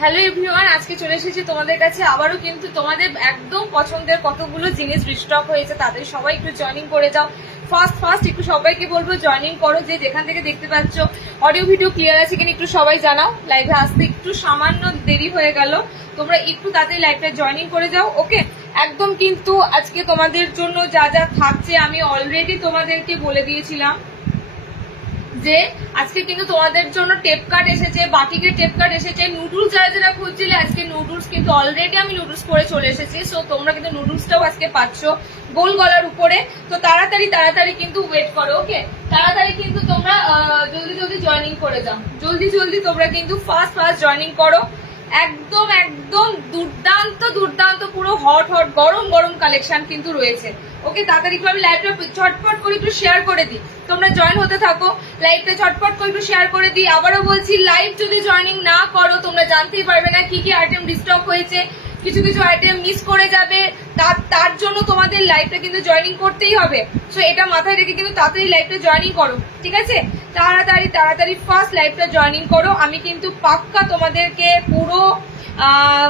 Hello everyone, আজকে চলে এসেছি তোমাদের কাছে আবারও। কিন্তু তোমাদের একদম পছন্দের কতগুলো জিনিস রিস্টক হয়েছে, তাদের সবাই একটু জয়েনিং করে যাও। ফার্স্ট একটু সবাইকে বলবো জয়েনিং করো, যে যেখান থেকে দেখতে পাচ্ছ। অডিও ভিডিও ক্লিয়ার আছে কিনা একটু সবাই জানাও। লাইভে আসতে একটু সামান্য দেরি হয়ে গেল, তোমরা একটু তাড়াতাড়ি লাইভটা জয়েনিং করে যাও। ওকে, একদম কিন্তু আজকে তোমাদের জন্য যা যা থাকছে আমি অলরেডি তোমাদেরকে বলে দিয়েছিলাম যে আজকে কিন্তু তোমাদের জন্য টেপ কার্ড এসেছে, বাটিকের টেপ কার্ড এসেছে। নুডলস যারা যারা খুঁজছিলে, আজকে নুডলস কিন্তু অলরেডি আমি নুডলস করে চলে এসেছি। সো তোমরা কিন্তু নুডলসটাও আজকে পাচ্ছ গোল গলার উপরে। তো তাড়াতাড়ি কিন্তু ওয়েট করো। ওকে, তাড়াতাড়ি কিন্তু তোমরা জলদি জয়েনিং করে যাও। জলদি তোমরা কিন্তু ফার্স্ট জয়েনিং করো। একদম দুর্দান্ত পুরো হট গরম কালেকশন কিন্তু রয়েছে। ওকে, তাড়াতাড়ি আমি লাইভটা ঝটপট করে একটু শেয়ার করে দিই, তোমরা জয়েন হতে থাকো। লাইভটা ঝটপট করে একটু শেয়ার করে দিই। আবারও বলছি, লাইভ যদি জয়েনিং না করো তোমরা জানতেই পারবে না কি আইটেম রিস্টক হয়েছে। কিছু আইটেম মিস করে যাবে, তার জন্য তোমাদের লাইভটা কিন্তু জয়েনিং করতেই হবে। সো এটা মাথায় রেখে কিন্তু তাড়াতাড়ি লাইভটা জয়েনিং করো, ঠিক আছে? তাড়াতাড়ি ফার্স্ট লাইভটা জয়েনিং করো। আমি কিন্তু পাক্কা তোমাদেরকে পুরো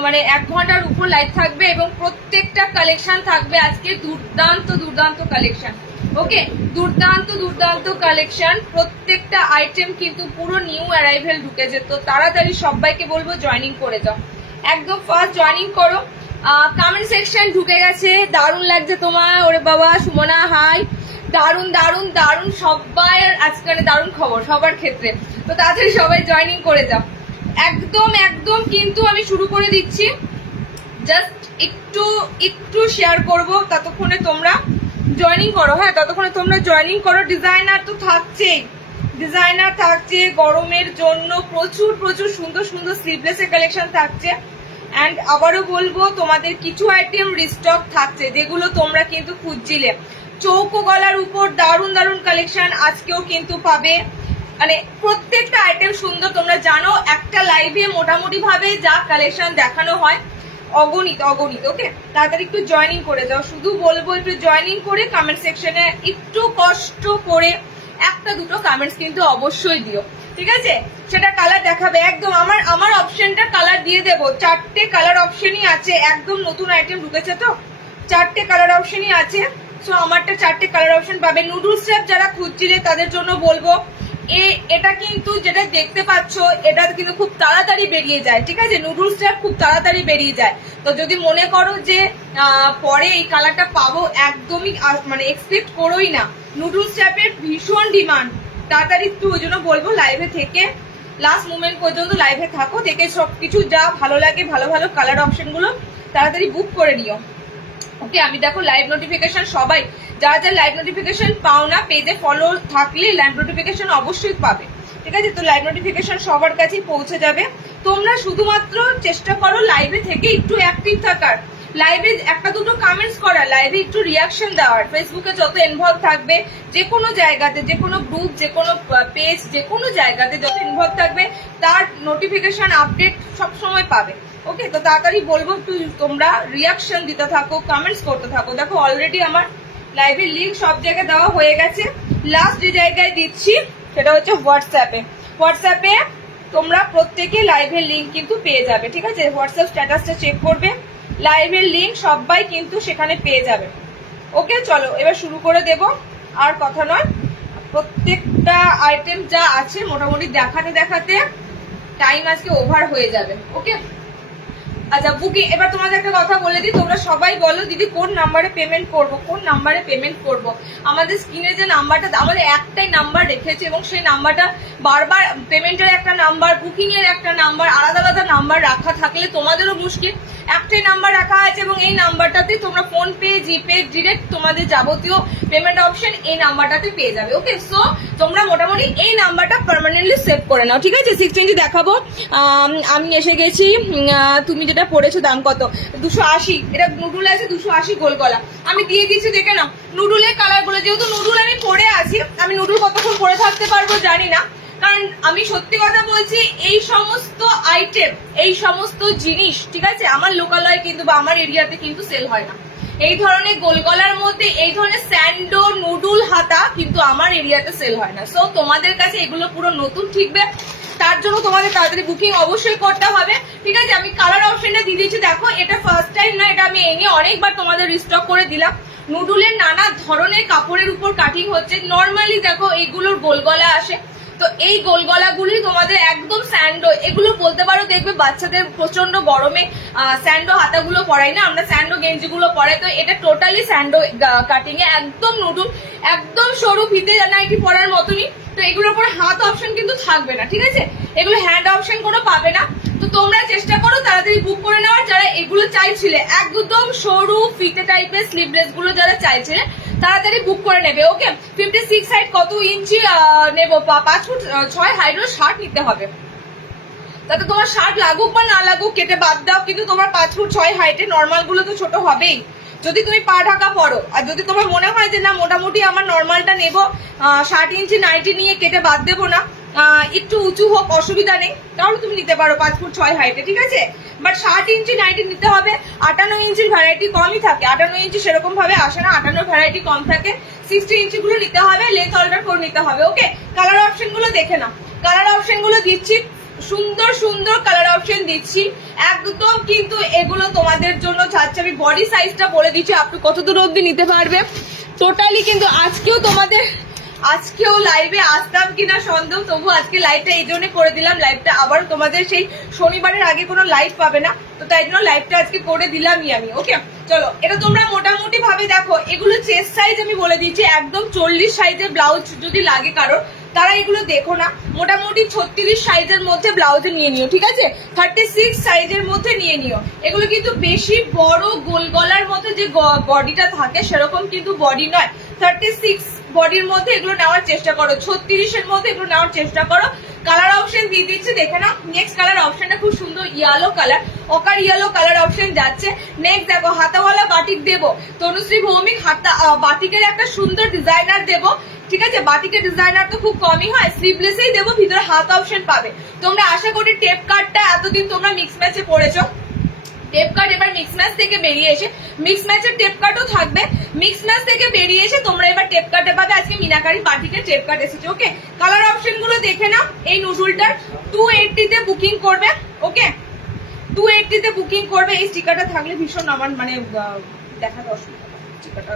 মানে 1 ঘন্টার উপর লাইভ থাকবে এবং প্রত্যেকটা কালেকশন থাকবে আজকে দুর্দান্ত কালেকশন। ওকে, দুর্দান্ত কালেকশন। প্রত্যেকটা আইটেম কিন্তু পুরো নিউ অ্যারাইভেল ঢুকেছে। তো তাড়াতাড়ি সবাইকে বলবো জয়েনিং করে যাও, একদম ফার্স্ট জয়েনিং করো। কমেন্ট সেকশন ঢুকে গেছে, দারুণ লাগছে তোমার। ওরে বাবা, সুমনা হাই, দারুণ সবাই আজকাল দারুণ খবর সবার ক্ষেত্রে। তো তাড়াতাড়ি সবাই জয়েনিং করে যাও। একদম কিন্তু আমি শুরু করে দিচ্ছি। জাস্ট একটু শেয়ার করব, ততক্ষণে তোমরা জয়েনিং করো। হ্যাঁ, ততক্ষণে তোমরা জয়েনিং করো। ডিজাইনার তো থাকছেই, ডিজাইনার থাকছে গরমের জন্য। প্রচুর সুন্দর স্লিভলেসের কালেকশন থাকছে। অ্যান্ড আবারও বলবো, তোমাদের কিছু আইটেম রিস্টক থাকছে যেগুলো তোমরা কিন্তু খুঁজছিলে। চৌকো গলার উপর দারুণ কালেকশন আজকেও কিন্তু পাবে। মানে প্রত্যেকটা আইটেম সুন্দর। তোমরা জানো একটা লাইভে মোটামুটি ভাবে যা কালেকশন দেখানো হয় অগণিত। ওকে, তাড়াতাড়ি একটু জয়েনিং করে যাও। শুধু বলবো একটু জয়েনিং করে কমেন্ট সেকশনে একটু কষ্ট করে 1-2 কমেন্টস কিন্তু অবশ্যই দিও, ঠিক আছে? সেটা কালার দেখাবে একদম। আমার অপশনটা কালার দিয়ে দেবো। 4টে কালার অপশনই আছে, একদম নতুন আইটেম ঢুকেছে তো 4টে কালার অপশনই আছে। সো আমারটা 4টে কালার অপশন পাবে। নুডলস র্যাপ যারা খুঁজছিলে তাদের জন্য বলবো, এটা কিন্তু যেটা দেখতে পাচ্ছ এটা কিন্তু খুব তাড়াতাড়ি বেরিয়ে যায়, ঠিক আছে? নুডলস র্যাপ খুব তাড়াতাড়ি বেরিয়ে যায়। তো যদি মনে করো যে পরে এই কালারটা পাবো, একদমই মানে এক্সপেক্ট করোই না। নুডলস র্যাপের ভীষণ ডিমান্ড। তাড়াতাড়ি একটু ওই জন্য বলবো লাইভে থেকে লাস্ট মোমেন্ট পর্যন্ত লাইভে থাকো, থেকে সবকিছু যা ভালো লাগে ভালো কালার অপশন গুলো তাড়াতাড়ি বুক করে নিও। ওকে, আমি দেখো লাইভ নোটিফিকেশন সবাই যারা লাইভ নোটিফিকেশন পাও না, পেজে ফলো থাকলে লাইভ নোটিফিকেশন অবশ্যই পাবে, ঠিক আছে? তো লাইভ নোটিফিকেশন সবার কাছেই পৌঁছে যাবে। তোমরা শুধুমাত্র চেষ্টা করো লাইভে থেকে একটু অ্যাক্টিভ থাকার, লাইভে 1-2 কমেন্টস করা, লাইভে একটু রিয়াকশন দেওয়ার। ফেসবুকে যত ইনভলভ থাকবে, যে কোনো জায়গাতে, যে কোনো গ্রুপ, যে কোনো পেজ, যে কোনো জায়গাতে যত ইনভলভ থাকবে তার নোটিফিকেশন আপডেট সবসময় পাবে। ওকে, তো তাড়াতাড়ি বলবো একটু তোমরা রিয়াকশন দিতে থাকো, কমেন্টস করতে থাকো। দেখো অলরেডি আমার লাইভের লিঙ্ক সব জায়গায় দেওয়া হয়ে গেছে। লাস্ট যে জায়গায় দিচ্ছি সেটা হচ্ছে হোয়াটসঅ্যাপে তোমরা প্রত্যেকে লাইভের লিঙ্ক কিন্তু পেয়ে যাবে, ঠিক আছে? হোয়াটসঅ্যাপ স্ট্যাটাসটা চেক করবে, লাইভের লিঙ্ক সবাই কিন্তু সেখানে পেয়ে যাবে। ওকে, চলো এবার শুরু করে দেব। আর কথা নয়, প্রত্যেকটা আইটেম যা আছে মোটামুটি দেখাতে টাইম আজকে ওভার হয়ে যাবে। ওকে, আচ্ছা বুকিং, এবার তোমাদের একটা কথা বলে দিই। তোমরা সবাই বলো দিদি কোন নাম্বারে পেমেন্ট করব। আমাদের স্ক্রিনে যে নাম্বারটা, আমাদের একটাই নাম্বার রেখেছে এবং সেই নাম্বারটা বারবার, পেমেন্টের একটা নাম্বার, বুকিং এর একটা নাম্বার, আলাদা নাম্বার রাখা থাকলে তোমাদেরও মুশকিল। একটাই নাম্বার রাখা আছে এবং এই নাম্বারটাতে তোমরা ফোন পে, জিপে, ডিরেক্ট তোমাদের যাবতীয় পেমেন্ট অপশন এই নাম্বারটাতে পেয়ে যাবে। ওকে, সো তোমরা মোটামুটি এই নাম্বারটা পার্মানেন্টলি সেভ করে নাও, ঠিক আছে? 620 দেখাবো। আমি এসে গেছি। তুমি যেটা পড়েছো দাম কত? 280। এটা নুডুল আছে 280 গোল গলা। আমি দিয়ে দিচ্ছি, দেখে নাও নুডুলের কালার গুলো। যেহেতু নুডুল আমি পরে আছি, আমি নুডুল কতক্ষণ পরে থাকতে পারবো জানি না, কারণ আমি সত্যি কথা বলছি, এই সমস্ত আইটেম, এই সমস্ত জিনিস, ঠিক আছে, আমার লোকালয় কিন্তু বা আমার এরিয়াতে কিন্তু সেল হয় না। এই ধরনের গোলগলার মধ্যে এই ধরনের স্যান্ডো নুডুল হাতা কিন্তু আমার এরিয়াতে সেল হয় না। সো তোমাদের কাছে এগুলো পুরো নতুন ঠিকবে। তার জন্য তোমাদের তাড়াতাড়ি বুকিং অবশ্যই করতে হবে, ঠিক আছে। আমি কালার অপশনটা দিয়ে দিয়েছি, দেখো এটা ফার্স্ট টাইম না, এটা আমি এনে অনেকবার তোমাদের রিস্টক করে দিলাম। নুডুলের নানা ধরনের কাপড়ের উপর কাটিং হচ্ছে। নর্মালি দেখো এইগুলোর গোল গলা আসে, তো এই গোল গলাগুলি তোমাদের একদম স্যান্ডো, এগুলো বলতে পারো দেখবে বাচ্চাদের প্রচন্ড গরমে স্যান্ডো হাতাগুলো পরাই না আমরা, স্যান্ডো গেঞ্জিগুলো পরাই, তো এটা টোটালি স্যান্ডো কাটিং এ একদম নুডুল, একদম সরু ফিতে নাইটি পরার মতনই। তো এগুলোর উপর হাত অপশন কিন্তু থাকবে না, ঠিক আছে, এগুলো হ্যান্ড অপশন কোনো পাবে না। তো তোমরা চেষ্টা করো তাড়াতাড়ি বুক করে নেওয়ার, যারা এগুলো চাইছিলে একদম সরু ফিতে টাইপের স্লিভলেস গুলো যারা চাইছিলে তাড়াতাড়ি বুক করে নেবে। ওকে, 56 হাইট কত ইঞ্চি নেবো, 5 ফুট 6 হাইটের শার্ট নিতে হবে, তাতে তোমার শার্ট লাগুক বা না লাগুক কেটে বাদ দাও, কিন্তু তোমার 5 ফুট 6 হাইটে নর্মাল গুলো তো ছোট হবেই যদি তুমি পা ঢাকা পরো। আর যদি তোমার মনে হয় যে না মোটামুটি আমার নর্মালটা নেবো, 60 ইঞ্চি নাইটি নিয়ে কেটে বাদ দেবো না, একটু উঁচু হোক অসুবিধা নেই, তাহলে তুমি নিতে পারো 5 ফুট 6 হাইটে, ঠিক আছে। বাট 60 ইঞ্চি নাইটি নিতে হবে। 58 ইঞ্চির ভ্যারাইটি কমই থাকে, 58 ইঞ্চি সেরকম ভাবে আসে না, 58 ভ্যারাইটি কম থাকে। 60 ইঞ্চি গুলো নিতে হবে, লেন্থ অল্টার করে নিতে হবে। ওকে, কালার অপশন গুলো দেখে নাও, কালার অপশন গুলো দিচ্ছি, সুন্দর সুন্দর কালার অপশন দিচ্ছি একদম, কিন্তু এগুলো তোমাদের জন্য যাচ্ছে। আমি বডি সাইজটা বলে দিচ্ছি আপনি কত দূর অব্দি নিতে পারবে টোটালি। কিন্তু আজকেও লাইভে আসতাম কিনা সন্দেহ, তবু আজকে লাইভটা এই জন্য করে দিলাম। লাইভটা আবার তোমাদের সেই শনিবারের আগে কোনো লাইভ পাবে না, তো তাই জন্য লাইভটা আজকে করে দিলামই আমি। ওকে, চলো এটা তোমরা মোটামুটি ভাবে দেখো, এগুলো চেস্ট সাইজ আমি বলে দিচ্ছি একদম 40 সাইজের ব্লাউজ যদি লাগে কারোর, তারা এগুলো দেখো না, মোটামুটি 36 সাইজের মধ্যে ব্লাউজে নিয়ে নিও, ঠিক আছে, 36 সাইজের মধ্যে নিয়ে নিও। এগুলো কিন্তু বেশি বড় গোল গলার মধ্যে যে বডিটা থাকে সেরকম কিন্তু বডি নয়, 36 বডির মধ্যে এগুলো নেওয়ার চেষ্টা করো, 36 এর মধ্যে এগুলো নেওয়ার চেষ্টা করো। কালার অপশন দিয়ে দিচ্ছি দেখে নাও। নেক্সট কালার অপশনটা খুব সুন্দর ইয়েলো কালার, অকার ইয়েলো কালার অপশন যাচ্ছে। নেক্সট দেখো হাতাওয়ালা বাটিক দেবো, তনুশ্রী ভৌমিক হাতা বাটিকের একটা সুন্দর ডিজাইনার দেবো, ঠিক আছে। বাটিকের ডিজাইনার তো খুব কমই হয়, স্লিভলেসেই দেবো, ভিতরে হাত অপশন পাবে। তোমরা আশা করি টেপ কাটটা এতদিন তোমরা মিক্স ম্যাচে পড়েছো, টেপ কাট এবার মিক্স ম্যাচ থেকে বেরিয়ে এসে মিক্স ম্যাচের টেপ কাটও থাকবে, মিক্স ম্যাচ থেকে বেরিয়ে এসে তোমরা এবার টেপ কাটে পাবে। আজকে মিনাকারি বাটিকের টেপ কাট এসেছে। ওকে, কালার অপশন গুলো দেখে নাও। এই নুডুলটার 280 তে বুকিং করবে। ওকে, 280 তে বুকিং করবে। এই স্টিকারটা থাকলে ভীষণ আমার মানে দেখাতে অসুবিধা, স্টিকারটা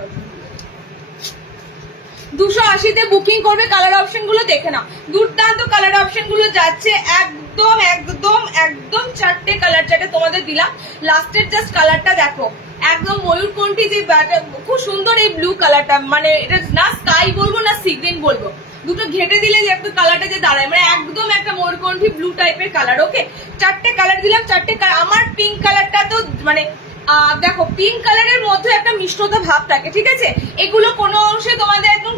280 তে বুকিং করবে। কালার অপশন গুলো দেখে নাও, দুর্দান্ত কালার অপশন গুলো যাচ্ছে একদম একদম একদম 4টে কালার, যেটা তোমাদের দিলাম লাস্টের জাস্ট কালারটা দেখো, একদম ময়ূরকণ্ঠী যে খুব সুন্দর এই ব্লু কালারটা, মানে এটা না স্কাই বলবো না সি গ্রিন বলবো, দুটো ঘেটে দিলে যে একটা কালারটা যে দাঁড়ায়, মানে একদম একটা ময়ূরকণ্ঠী ব্লু টাইপের কালার। ওকে, 4টে কালার দিলাম, 4টে কালার। আমার পিঙ্ক কালারটা তো মানে দেখো পিঙ্ক কালারের মধ্যে একটা মিষ্টতা ভাব থাকে, ঠিক আছে। এগুলো কোনো অংশে তোমাদের একদম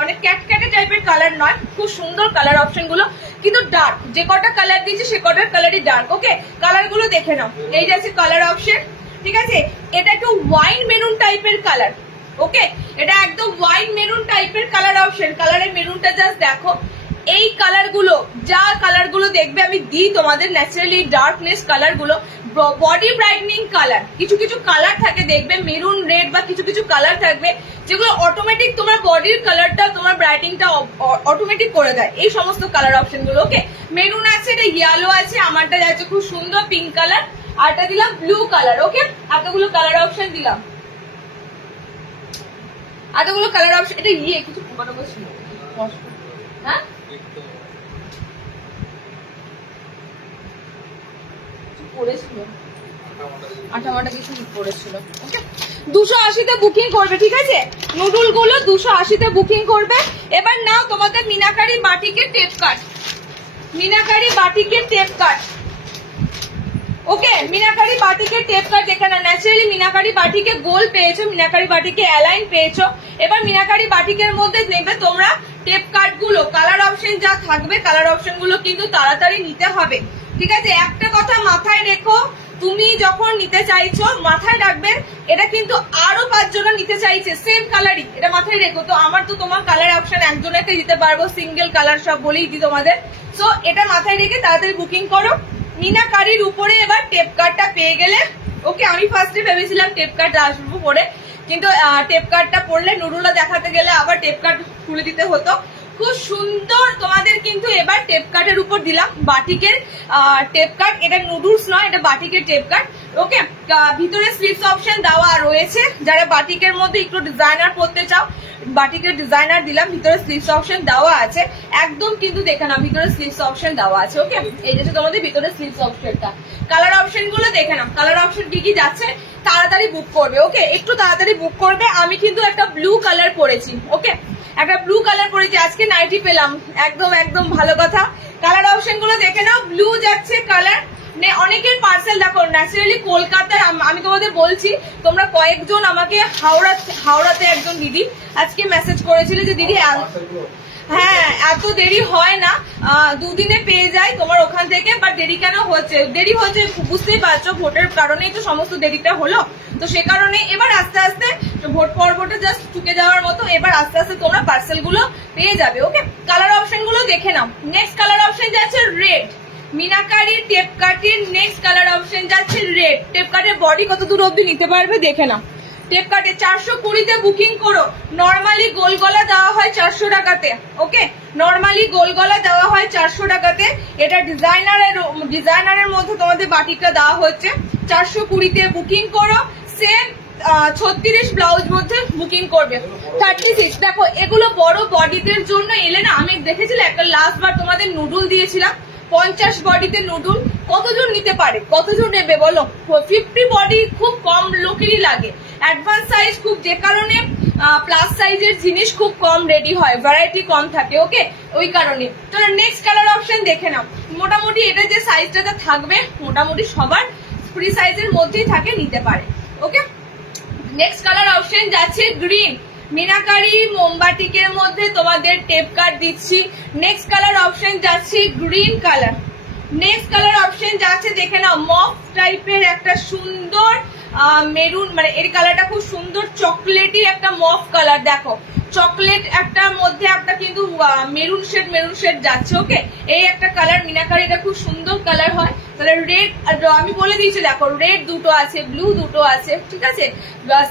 মানে ক্যাটক্যাটে টাইপের কালার নয়, খুব সুন্দর কালার অপশন গুলো, কিন্তু ডার্ক, যে কটা কালার দিয়েছি সে কটার কালারই ডার্ক। ওকে, কালার গুলো দেখে নাও, এই যে আছে কালার অপশন, ঠিক আছে। এটা একটু ওয়াইন মেরুন টাইপের কালার। ওকে, এটা একদম ওয়াইন মেরুন টাইপের কালার অপশন। কালারের মেরুনটা জাস্ট দেখো, এই কালার গুলো যা কালার গুলো দেখবে আমি দিই তোমাদের ন্যাচারালি ডার্কনেস কালার গুলো, বডি ব্রাইটনিং কালার, কিছু কিছু কালার থাকে দেখবে মেরুন রেড বা কিছু কিছু কালার থাকবে যেগুলো অটোমেটিক তোমার বডির কালারটা তোমার ব্রাইটিংটা অটোমেটিক করে দেয়, এই সমস্ত কালার অপশন গুলো। ওকে, মেরুন আছে, এটা ইয়েলো আছে, আমারটা যাচ্ছে খুব সুন্দর পিঙ্ক কালার, আর এটা দিলাম ব্লু কালার। ওকে, এতগুলো কালার অপশন দিলাম, এতগুলো কালার অপশন। এটা কিছু পোকাটোকা ছিল, হ্যাঁ পড়েছিল, আঠামাটা কিছু পড়েছিল। ওকে, 280 তে বুকিং করবে, ঠিক আছে। নুডুল গুলো 280 তে বুকিং করবে। এবার নাও তোমাদের মিনাকারি বাটিকের টেপ কাট, মিনাকারি বাটিকের টেপ কাট। ওকে, মিনাকারি বাটিকের টেপ কাট দেখে না, ন্যাচারালি মিনাকারি বাটিকে গোল পেয়েছো, মিনাকারি বাটিকে অ্যালাইন পেয়েছো। এবার মিনাকারি বাটিকের মধ্যে নেবে তোমরা টেপ কাট গুলো, কালার অপশন যা থাকবে কালার অপশন গুলো কিন্তু তাড়াতাড়ি নিতে হবে, ঠিক আছে। একটা কথা মাথায় রেখো, তুমি যখন নিতে চাইছো মাথায় রাখবে এটা কিন্তু আরো 5 জন নিতে চাইছে সেম কালারই, এটা মাথায় রেখো। তো আমার তো তোমার কালার অপশন একজনকে দিতে পারবো, সিঙ্গেল কালার সব বলেই দিই তোমাদের। সো এটা মাথায় রেখে তাড়াতাড়ি বুকিং করো। মিনাকারির উপরে এবার টেপ কার্ডটা পেয়ে গেলে। ওকে, আমি ফার্স্টে ভেবেছিলাম টেপ কার্ড আসবো পরে, কিন্তু টেপ কার্ডটা পড়লে নুডুলটা দেখাতে গেলে আবার টেপ কার্ড খুলে দিতে হতো। খুব সুন্দর তোমাদের কিন্তু এবার টেপ কাটের উপর দিলাম, বাটিকের টেপ কাট। এটা নুডলস নয়, এটা বাটিকের টেপ কাট। ওকে, ভিতরে স্লিভস অপশন দেওয়া রয়েছে। যারা বাটিকের মধ্যে একটু ডিজাইনার পরতে চাও, বাটিকের ডিজাইনার দিলাম, ভিতরে স্লিভস অপশন দেওয়া আছে। একদম কিন্তু দেখে নাও, ভিতরে স্লিভস অপশন দেওয়া আছে। ওকে, এই যে তোমাদের ভিতরে স্লিভস অপশনটা। কালার অপশন গুলো দেখে নাও, কালার অপশন কি কি যাচ্ছে, তাড়াতাড়ি বুক করবে। ওকে, একটু তাড়াতাড়ি বুক করবে। আমি কিন্তু একটা ব্লু কালার পরেছি। ওকে, একটা ব্লু কালার পরেছি, আজকে নাইটি পেলাম, একদম একদম ভালো কথা। কালার অপশন গুলো দেখে নাও, ব্লু যাচ্ছে কালার। অনেকের পার্সেল দেখো, ন্যাচারালি কলকাতার, আমি তোমাদের বলছি, তোমরা কয়েকজন আমাকে হাওড়াতে একজন দিদি আজকে মেসেজ করেছিল যে দিদি হ্যাঁ এত দেরি হয় না, দুদিনে পেয়ে যায় তোমার ওখান থেকে, বাট দেরি কেন হচ্ছে? দেরি হচ্ছে বুঝতেই পারছো, ভোটের কারণেই তো সমস্ত দেরিটা হলো। তো সে কারণে এবার আস্তে আস্তে ভোট পর্বটা জাস্ট চুকে যাওয়ার মতো, এবার আস্তে আস্তে তোমরা পার্সেল গুলো পেয়ে যাবে। ওকে, কালার অপশন গুলো দেখে নাও। নেক্সট কালার অপশন যাচ্ছে রেড, মিনাকারি টেপ কাটের নেক্সট কালার অপশন যাচ্ছে রেড। টেপ কাটের বডি কত দূর অব্দি নিতে পারবে দেখে নাও। টেপ কাটে 420-তে বুকিং করো। নর্মালি গোল গলা দেওয়া হয় 400 টাকাতে। ওকে, নর্মালি গোল গলা দেওয়া হয় 400 টাকাতে। এটা ডিজাইনারের মধ্যে তোমাদের বাটিকটা দেওয়া হচ্ছে। 420-তে বুকিং করো। সেম 36 ব্লাউজ মধ্যে বুকিং করবে। 36 দেখো, এগুলো বড় বডিদের জন্য এলে না, আমি দেখেছিলাম একটা লাস্ট বার তোমাদের নুডল দিয়েছিলাম 50 বডিতে নুডল। কতজন নিতে পারে, কতজন নেবে বলো? 50 বডি খুব কম লোকেরই লাগে। অ্যাডভান্স সাইজ খুব, যে কারণে প্লাস সাইজের জিনিস খুব কম রেডি হয়, ভ্যারাইটি কম থাকে। ওকে, ওই কারণে। তো নেক্সট কালার অপশন দেখে নাও। মোটামুটি এটা যে সাইজটা থাকবে, মোটামুটি সবার ফ্রি সাইজের মধ্যেই থাকে, নিতে পারে। ওকে, নেক্সট কালার অপশন যাচ্ছে গ্রিন, মিনাকারি মোমবাটিকের মধ্যে তোমাদের টেপ কাট দিচ্ছি। নেক্সট কালার অপশন যাচ্ছে green colour. Next colour option যাচ্ছে দেখে নাও, মফ টাইপের একটা সুন্দর মেরুন, মানে এর কালারটা খুব সুন্দর, চকলেটি একটা মফ কালার। দেখো, চকলেট একটার মধ্যে একটা কিন্তু মেরুন শেড যাচ্ছে। ওকে, এই একটা কালার মিনাকারি, এটা খুব সুন্দর কালার হয়। তাহলে রেড আমি বলে দিয়েছি, দেখো রেড দুটো আছে, ব্লু দুটো আছে, ঠিক আছে।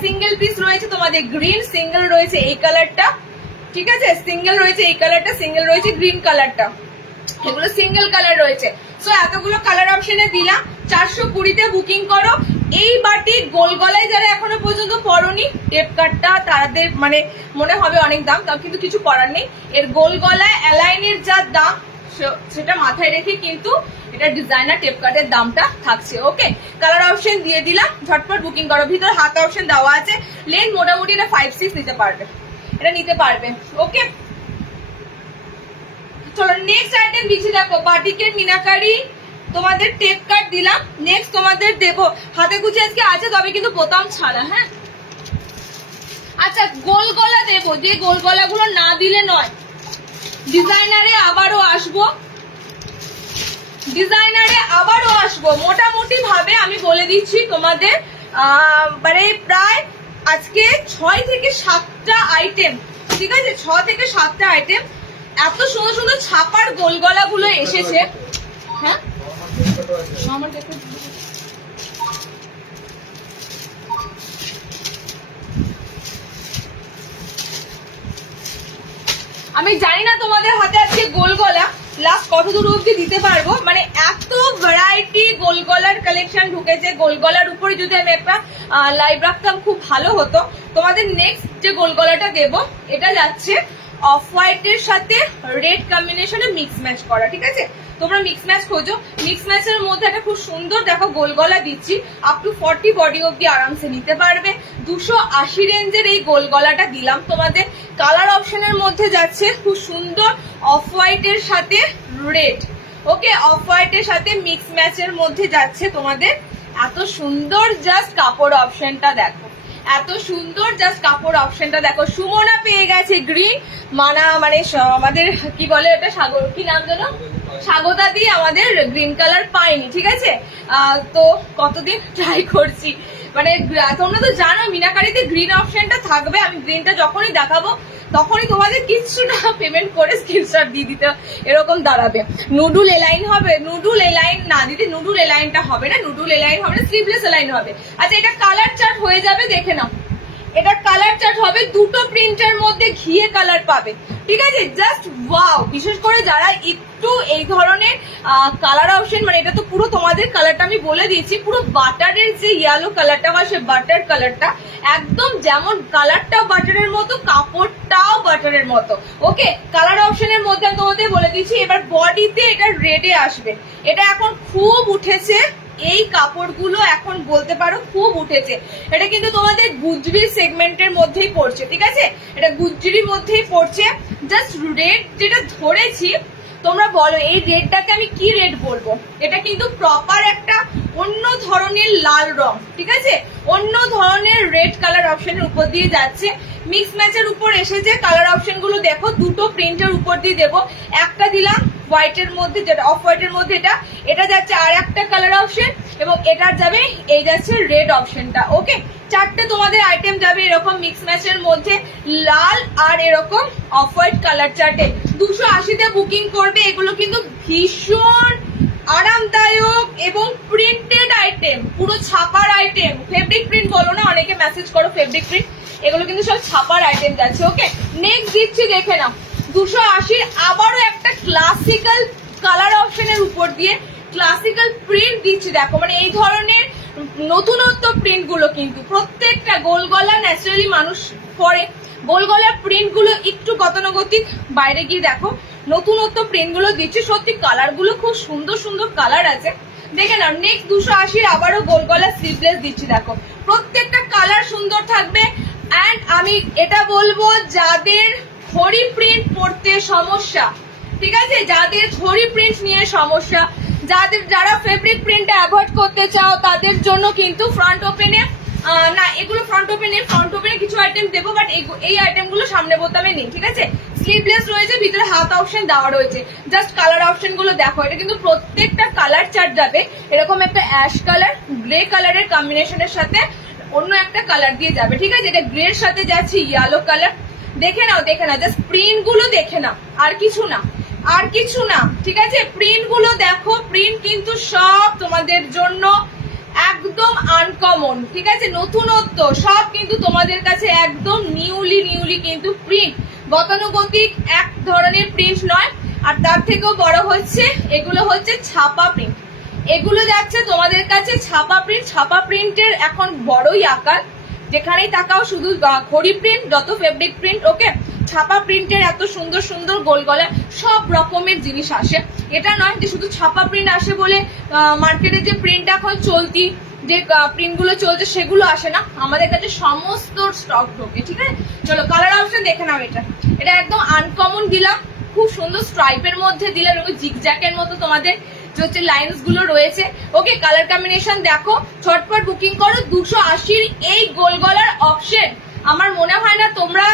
সিঙ্গেল পিস রয়েছে তোমাদের গ্রিন, সিঙ্গেল রয়েছে এই কালারটা, ঠিক আছে, সিঙ্গেল রয়েছে এই কালারটা, সিঙ্গেল রয়েছে গ্রিন কালারটা, এগুলো সিঙ্গেল কালার রয়েছে। সো এতগুলো কালার অপশনে দিলাম। 420-তে বুকিং করো। এই বাটি গোল গলায় যারা এখনো পর্যন্ত পরনি, টেপ কাটটা তাদের মানে মনে হবে অনেক দাম, তাও কিন্তু কিছু করার নেই। এর গোল গলায় অ্যালাইনের যা দাম সেটা মাথায় রেখে কিন্তু এটা ডিজাইনার টেপ কাটের দামটা থাকছে। ওকে, কালার অপশন দিয়ে দিলাম, ঝটপট বুকিং করো। ভিতরে হাত অপশন দেওয়া আছে। লেন্থ মোটামুটি এটা 5-6 নিতে পারবে, এটা নিতে পারবে। ওকে, চলো নেক্সট আইটেম দিচ্ছি। দেখো, বাটিকের মিনাকারি তোমাদের টেপ কাট দিলাম। নেক্সট তোমাদের দেবো, হাতে কুচি আজকে আছে, তবে কিন্তু বোতাম ছাড়া। হ্যাঁ, আচ্ছা, গোল গলা দেবো, যে গোল গলাগুলো না দিলে নয়। ডিজাইনারে আবারও আসবো, মোটামুটি ভাবে আমি বলে দিচ্ছি তোমাদের, মানে প্রায় আজকে 6 থেকে 7টা আইটেম, ঠিক আছে, 6 থেকে 7টা আইটেম। এত সুন্দর সুন্দর ছাপার গোল গলা গুলো এসেছে। হ্যাঁ, আমি জানি না তোমাদের হাতে আজকে গোল গলা লাস্ট কত দূর অব্দি দিতে পারবো। মানে এত ভ্যারাইটি গোল গলার কালেকশন ঢুকেছে। গোল গলার উপরে যদি আমি একটা লাইভ রাখতাম খুব ভালো হতো। তোমাদের নেক্সট যে গোল গলাটা দেবো, এটা যাচ্ছে অফ হোয়াইটের সাথে রেড কম্বিনেশনে মিক্স ম্যাচ করা, ঠিক আছে। তোমরা মিক্স ম্যাচ খোঁজো, মিক্স ম্যাচের মধ্যে একটা খুব সুন্দর দেখো গোল গলা দিচ্ছি। আপ টু 40 বডি অব্দি আরামসে নিতে পারবে। 280 রেঞ্জের এই গোল গলাটা দিলাম তোমাদের। কালার অপশনের মধ্যে যাচ্ছে খুব সুন্দর অফ হোয়াইটের সাথে রেড। ওকে, অফ হোয়াইটের সাথে মিক্স ম্যাচের মধ্যে যাচ্ছে তোমাদের। এত সুন্দর জাস্ট কাপড় অপশনটা দেখো, এত সুন্দর জাস্ট কাপড় অপশনটা দেখো। সুমনা পেয়ে গেছে গ্রিন, মানে আমাদের কি বলে এটা, সাগর কি নাম জানো, স্বাগতা দিয়ে আমাদের গ্রিন কালার পাইনি, ঠিক আছে। তো কতদিন ট্রাই করছি, মানে তোমরা তো জানো মিনাকারিতে গ্রিন অপশনটা থাকবে। আমি গ্রিনটা যখনই দেখাবো তখনই তোমাদের কিছু না পেমেন্ট করে স্ক্রিনশট দিয়ে দিতে এরকম দাঁড়াবে। নুডুল এলাইন হবে, নুডুল এলাইন না দিদি, নুডুল এলাইনটা হবে না, নুডুল এলাইন হবে না, স্লিভলেস এলাইন হবে। আচ্ছা, এটা কালার চার্ট হয়ে যাবে, দেখে নাও। এটা কালার চার্ট হবে, দুটো প্রিন্টের মধ্যে ঘিয়ে কালার পাবে, ঠিক আছে? Just wow. বিশেষ করে যারা একটু এই ধরনের কালার অপশন, মানে এটা তো পুরো তোমাদের কালারটা আমি বলে দিয়েছি, পুরো বাটারের যে ইয়েলো কালারটা হয় সে বাটার কালারটা একদম যেমন কালারটাও বাটারের মতো, কাপড়টাও বাটারের মতো। ওকে, কালার অপশনের মধ্যে আমি তোমাদের বলে দিচ্ছি। এবার বডিতে এটা রেডে আসবে, এটা এখন খুব উঠেছে, এই কাপড়গুলো এখন বলতে পারো খুব উঠেছে। এটা কিন্তু তোমাদের গুজরি সেগমেন্টের মধ্যেই পড়ছে, ঠিক আছে? এটা গুজরির মধ্যেই পড়ছে। জাস্ট রেড যেটা ধরেছি, তোমরা বলো এই রেডটাকে আমি কি রেড বলবো? এটা কিন্তু প্রপার একটা অন্য ধরনের লাল রং, ঠিক আছে? অন্য ধরনের রেড কালার অপশনের উপর দিয়ে যাচ্ছে, মিক্স ম্যাচের উপর এসেছে। কালার অপশন গুলো দেখো, দুটো প্রিন্টের উপর দিয়ে দেবো। একটা দিলাম হোয়াইটের মধ্যে, যেটা অফ হোয়াইটের মধ্যে, এটা যাচ্ছে আর একটা কালার অপশন, এবং এটার যাবে এই যাচ্ছে রেড অপশনটা। ওকে, চারটে তোমাদের আইটেম যাবে এরকম মিক্স ম্যাচের মধ্যে, লাল আর এরকম অফ হোয়াইট কালার চার্টে। 280-তে বুকিং করবে। এগুলো কিন্তু ভীষণ আরামদায়ক এবং প্রিন্টেড আইটেম, পুরো ছাপার আইটেম। ফেব্রিক প্রিন্ট বলো না, অনেকে মেসেজ করো ফেব্রিক প্রিন্ট, এগুলো কিন্তু সব ছাপার আইটেম যাচ্ছে। ওকে, নেক্সট দিচ্ছি, দেখে নাও 280 আবারও একটা ক্লাসিক্যাল কালার অপশনের উপর দিয়ে ক্লাসিক্যাল প্রিন্ট দিচ্ছি। দেখো, মানে এই ধরনের নতুনত্ব প্রিন্ট গুলো কিন্তু প্রত্যেকটা গোল গলা ন্যাচারালি মানুষ পরে, গোল গলার প্রিন্ট গুলো একটু গতানুগতিক, বাইরে গিয়ে দেখো নতুনত্ব প্রিন্ট গুলো দিচ্ছি। সত্যি কালার গুলো খুব সুন্দর সুন্দর কালার আছে, দেখে নাও। নেক্সট 280 আবারও গোল গলা স্লিভলেস দিচ্ছি। দেখো, প্রত্যেকটা কালার সুন্দর থাকবে। অ্যান্ড আমি এটা বলবো, যাদের ঘড়ি প্রিন্ট পড়তে সমস্যা, ঠিক আছে, যাদের ঘড়ি প্রিন্ট নিয়ে সমস্যা, যারা ফেব্রিক প্রিন্ট অ্যাভয়েড করতে চাও, তাদের জন্য কিন্তু ফ্রন্ট ওপেনে না, এগুলো ফ্রন্ট ওপেনে কিছু আইটেম দেবো, বাট এই আইটেম গুলো সামনে বোতামে নেই, ঠিক আছে? স্লিভলেস রয়েছে, ভিতরে হাত অপশন দেওয়া রয়েছে। জাস্ট কালার অপশন গুলো দেখো, এটা কিন্তু প্রত্যেকটা কালার চার্ট যাবে এরকম একটা অ্যাশ কালার, গ্রে কালারের কম্বিনেশনের সাথে অন্য একটা কালার দিয়ে যাবে, ঠিক আছে? এটা গ্রের সাথে যাচ্ছে ইয়েলো কালার। দেখে নাও, জাস্ট প্রিন্ট গুলো দেখে নাও, আর কিছু না, ঠিক আছে? প্রিন্ট গুলো দেখো, প্রিন্ট কিন্তু সব তোমাদের জন্য একদম আনকমন, ঠিক আছে? নতুনত্ব সব কিন্তু তোমাদের কাছে একদম নিউলি কিন্তু প্রিন্ট, গতানুগতিক এক ধরনের প্রিন্ট নয়। আর তার থেকেও বড় হচ্ছে, এগুলো হচ্ছে ছাপা প্রিন্ট, এগুলো যাচ্ছে তোমাদের কাছে ছাপা প্রিন্টের এখন বড়ই আকার, যেখানেই তাকাও শুধু ঘড়ি প্রিন্ট, যত ফেব্রিক প্রিন্ট। ওকে, ছাপা প্রিন্টের এত সুন্দর সুন্দর গোল গলা সব রকমের জিনিস আসে। এটা নয় যে শুধু ছাপা প্রিন্ট আসে বলে মার্কেটে যে প্রিন্ট এখন চলতি, যে প্রিন্ট গুলো চলছে সেগুলো আসে না, আমাদের কাছে সমস্ত স্টক ঢোকে, ঠিক আছে? চলো কালার অপশন দেখে নাও। এটা একদম আনকমন দিলাম, খুব সুন্দর স্ট্রাইপের মধ্যে দিলাম, এবং জিগজ্যাকের মতো তোমাদের যে হচ্ছে লাইনস গুলো রয়েছে। ওকে, কালার কম্বিনেশন দেখো, ছটপট বুকিং করো। 280 এই গোল গলার অপশন, আমার মনে হয় না তোমরা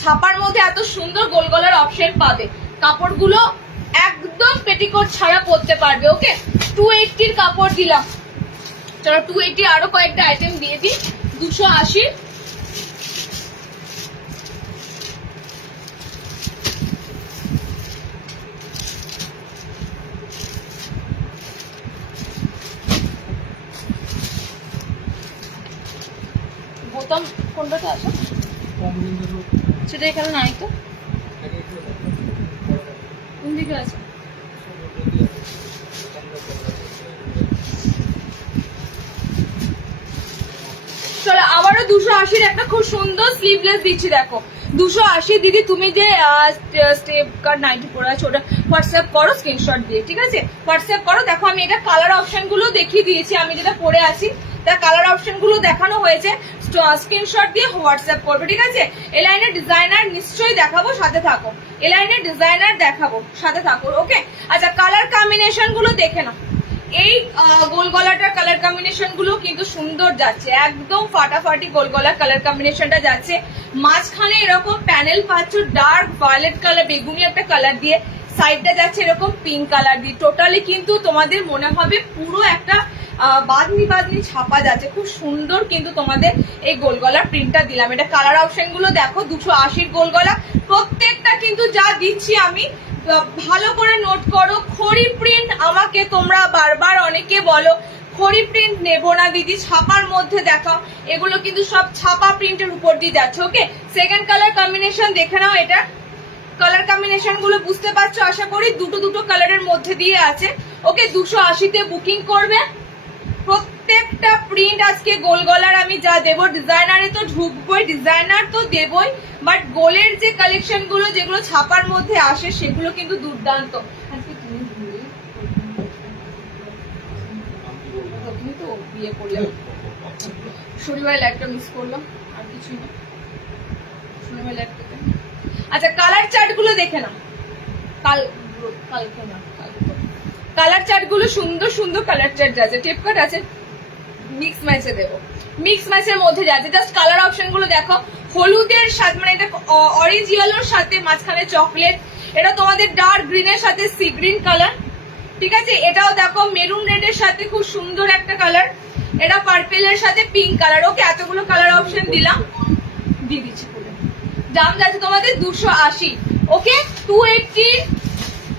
ছাপার মধ্যে এত সুন্দর গোল গলার অপশন পাবে। কাপড়গুলো একদম পেটিকোট ছাড়া পরতে পারবে। ওকে, 280 কাপড় দিলাম। চলো 280 আরো কয়েকটা আইটেম দিয়ে দিই। 280 বোতাম কোনটাতে আছে সেটা এখানে নাই তো, কোন দিকে আছে? চলো আবারও 280 একটা খুব সুন্দর স্লিভলেস দিচ্ছি। দেখো 280 দিদি, তুমি যে স্টেপ কার্ড নাইটি পরে আছো ওটা হোয়াটসঅ্যাপ করো স্ক্রিনশট দিয়ে, ঠিক আছে? হোয়াটসঅ্যাপ করো। দেখো আমি এটা কালার অপশন গুলো দেখিয়ে দিয়েছি, আমি যেটা পরে আছি তার কালার অপশন গুলো দেখানো হয়েছে, স্ক্রিনশট দিয়ে হোয়াটসঅ্যাপ করবে, ঠিক আছে? এই লাইনের ডিজাইনার নিশ্চয়ই দেখাবো, সাথে থাকো। এই লাইনের ডিজাইনার দেখাবো, সাথে থাকো। ওকে, আচ্ছা কালার কম্বিনেশন গুলো দেখে নাও। এই গোল গলাটার কালার কম্বিনেশন গুলো কিন্তু সুন্দর যাচ্ছে, একদম ফাটাফাটি গোল গলার কালার কম্বিনেশনটা যাচ্ছে। মাঝখানে এরকম প্যানেল পাচ্ছ ডার্ক ভায়োলেট কালার, বেগুনি একটা কালার দিয়ে, সাইডটা যাচ্ছে এরকম পিঙ্ক কালার দিয়ে। টোটালি কিন্তু তোমাদের মনে হবে পুরো একটা বাদনি ছাপা যাচ্ছে, খুব সুন্দর কিন্তু তোমাদের এই গোল গলার প্রিন্টটা দিলাম। এটা কালার অপশন গুলো দেখো, 280 গোল গলা, প্রত্যেকটা কিন্তু যা দিচ্ছি আমি ভালো করে নোট করো। খড়ি প্রিন্ট আমাকে তোমরা বারবার অনেকে বলো খড়ি প্রিন্ট নেবো না দিদি, ছাপার মধ্যে দেখাও। এগুলো কিন্তু সব ছাপা প্রিন্টের উপর দিয়ে যাচ্ছে। ওকে, সেকেন্ড কালার কম্বিনেশন দেখে নাও। এটা কালার কম্বিনেশন গুলো বুঝতে পারছো আশা করি, দুটো দুটো কালারের মধ্যে দিয়ে আছে। ওকে, 280-তে বুকিং করবে। প্রত্যেকটা প্রিন্ট আজকে গোল গলার আমি যা দেবো, ডিজাইনারে তো ঢুকবোই, ডিজাইনার তো দেবই, বাট গোলের যে কালেকশন গুলো যেগুলো ছাপার মধ্যে আসে সেগুলো কিন্তু দুর্দান্ত। আজকে তুমি তো বিয়ে করলে শনিবার লাইভটা মিস করলাম, আর কিছুই না। শনিবার লাইভটা আচ্ছা, কালার চার্ট গুলো দেখে নাও। কালকে না, কালার চার্ট গুলো সুন্দর সুন্দর কালার চার্ট আছে, টেপ কাট আছে, মিক্স ম্যাচে দেবো, মিক্স ম্যাচের মধ্যে যাচ্ছে। জাস্ট কালার অপশন গুলো দেখো। হলুদের সাথে মানে এটা অরেঞ্জ ইয়েলোর সাথে মাঝখানে চকলেট, এটা তোমাদের ডার্ক গ্রিনের সাথে সি গ্রিন কালার, ঠিক আছে। এটাও দেখো মেরুন রেডের সাথে খুব সুন্দর একটা কালার, এটা পার্পেলের সাথে পিঙ্ক কালার। ওকে, এতগুলো কালার অপশন দিলাম, দিয়ে দিচ্ছি পুরো। দাম যাচ্ছে তোমাদের 280। ওকে, 280।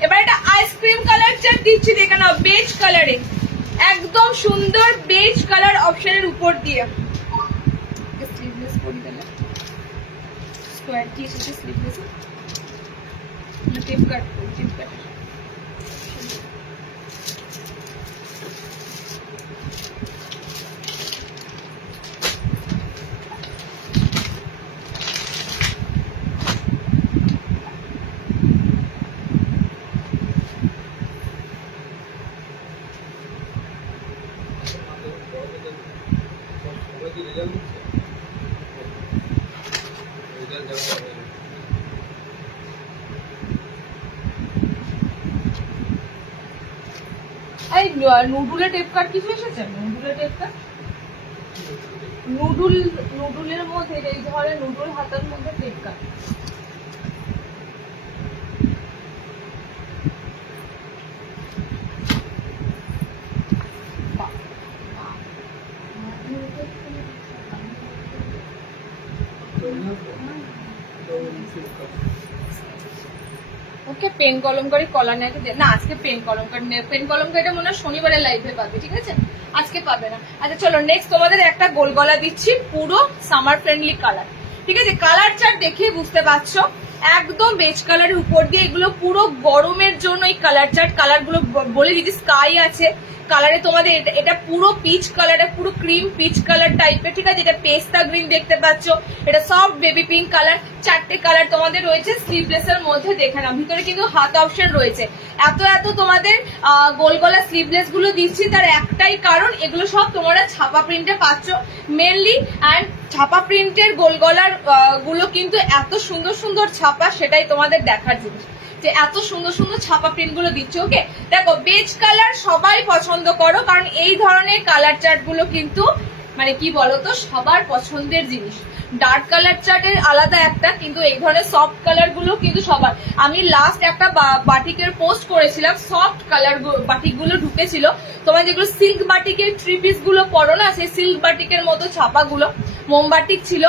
এবার এটা আইসক্রিম কালার চার্ট দিচ্ছি, দেখে নাও, বেজ কালারে, একদম সুন্দর বেজ কালার অপশনের উপর দিয়ে। স্লিভলেস করে দিলে স্কোয়ার কি এসেছে স্লিভলেস, টেপ কাট, টেপ কাট। এই নুডুলের টেপ কাট কিছু এসেছে, নুডুলের টেপ কাট, নুডুলের মধ্যে এই ধরনের নুডুল হাতার মধ্যে টেপ কাট। ওকে, পেন কলমকারি কলার নেট না, আজকে পেন কলমকারি, পেন কলমকারিটা মনে হয় শনিবারের লাইভে পাবে, ঠিক আছে, আজকে পাবে না। আচ্ছা চলো নেক্সট তোমাদের একটা গোল গলা দিচ্ছি, পুরো সামার ফ্রেন্ডলি কালার, ঠিক আছে। কালার চার্ট দেখে বুঝতে পারছো, একদম বেজ কালারের উপর দিয়ে, এগুলো পুরো গরমের জন্য এই কালার চার্ট। কালার গুলো বলে দিচ্ছি, স্কাই আছে কালারে তোমাদের, এটা পুরো পিচ কালার, পুরো ক্রিম পিচ কালার টাইপের, ঠিক আছে। এটা পেস্তা গ্রিন দেখতে পাচ্ছ, এটা সফট বেবি পিঙ্ক কালার, চারটে কালার তোমাদের রয়েছে স্লিভলেস এর মধ্যে। দেখে নাও, ভিতরে কিন্তু হাত অপশন রয়েছে। এত এত তোমাদের গোল গলা স্লিভলেস গুলো দিচ্ছি, তার একটাই কারণ, এগুলো সব তোমরা ছাপা প্রিন্টে পাচ্ছ মেনলি। অ্যান্ড ছাপা প্রিন্টের গোল গলার গুলো কিন্তু এত সুন্দর সুন্দর ছাপা, সেটাই তোমাদের দেখার জিনিস, যে এত সুন্দর সুন্দর ছাপা প্রিন্ট গুলো দিচ্ছে। ওকে, দেখো বেজ কালার সবাই পছন্দ করো, কারণ এই ধরনের কালার চার্ট গুলো কিন্তু মানে কি বলতো সবার পছন্দের জিনিস। ডার্ক কালার চার্টের আলাদা একটা, কিন্তু এই ধরনের সফট কালার গুলো কিন্তু সবার। আমি লাস্ট একটা বাটিকের পোস্ট করেছিলাম, সফট কালার বাটিক গুলো ঢুকেছিল, তোমার যেগুলো সিল্ক বাটিকের থ্রি পিস গুলো পরো না, সেই সিল্ক বাটিকের মতো ছাপা গুলো মোমবাটিক ছিল।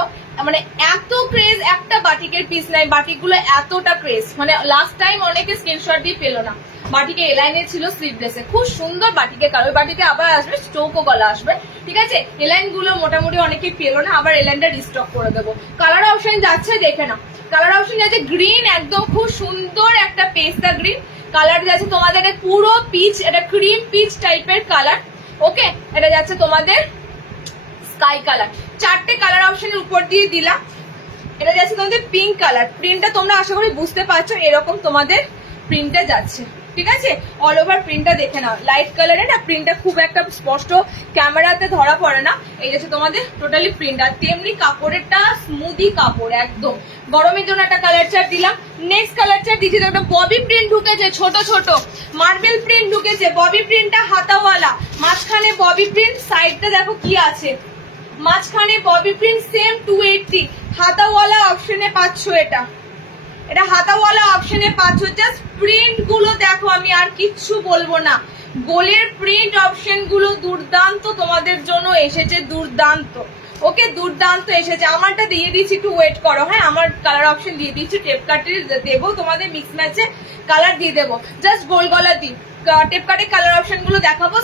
মানে এত ক্রেজ, একটা বাটিকের পিস নাই, বাটিক গুলো এতটা ক্রেজ, মানে লাস্ট টাইম অনেকে স্ক্রিনশট দিয়ে পেলো না। বাটিকে এলাইনের ছিল স্লিভলেসে, খুব সুন্দর বাটিকে কালার, বাটিকে আবার আসবে স্টোকও গলা আসবে, ঠিক আছে। এলাইন গুলো মোটামুটি অনেকে পেলো না, আবার এলাইনটা রিস্টক করে দেবো। কালার অপশন যাচ্ছে দেখে না, কালার অপশন যাচ্ছে গ্রিন, একদম খুব সুন্দর একটা পেস্তা গ্রিন কালার যাচ্ছে তোমাদের, পুরো পিচ, এটা ক্রিম পিচ টাইপের কালার। ওকে, এটা যাচ্ছে তোমাদের স্কাই কালার, চারটে কালার অপশনের উপর দিয়ে দিলাম। এটা যাচ্ছে তোমাদের পিঙ্ক কালার, প্রিন্টটা তোমরা আশা করি বুঝতে পারছো, এরকম তোমাদের প্রিন্টটা যাচ্ছে, ঠিক আছে। অল ওভার প্রিন্টটা দেখে নাও, লাইট কালারে না প্রিন্টটা খুব একটা স্পষ্ট ক্যামেরাতে ধরা পড়ে না। এই যাচ্ছে তোমাদের টোটালি প্রিন্ট, আর তেমনি কাপড়েরটা স্মুদি কাপড়, একদম গরমের জন্য একটা কালার চার্ট দিলাম। নেক্সট কালার চার্ট দিচ্ছি, একটা ববি প্রিন্ট ঢুকেছে, ছোট ছোট মার্বেল প্রিন্ট ঢুকেছে, ববি প্রিন্টটা হাতাওয়ালা, মাঝখানে ববি প্রিন্ট, সাইডটা দেখো কি আছে, মাঝখানে ববি প্রিন্ট, সেম 280, হাতাওয়ালা অপশনে পাচ্ছ, এটা হাতাওয়ালা অপশনে পাচ্ছ। জাস্ট প্রিন্ট গুলো দেখো, আমি আর কিচ্ছু বলবো না, গোলের প্রিন্ট অপশন গুলো দুর্দান্ত তোমাদের জন্য এসেছে, দুর্দান্ত। ওকে, দুর্দান্ত এসেছে। আমারটা দিয়ে দিচ্ছি, একটু ওয়েট করো, হ্যাঁ, আমার কালার অপশন দিয়ে দিচ্ছি, টেপ কাটের দেবো তোমাদের, মিক্স ম্যাচে কালার দিয়ে দেবো। জাস্ট গোল গলা দিই, টেপ কাটের কালার অপশন গুলো দেখাবো।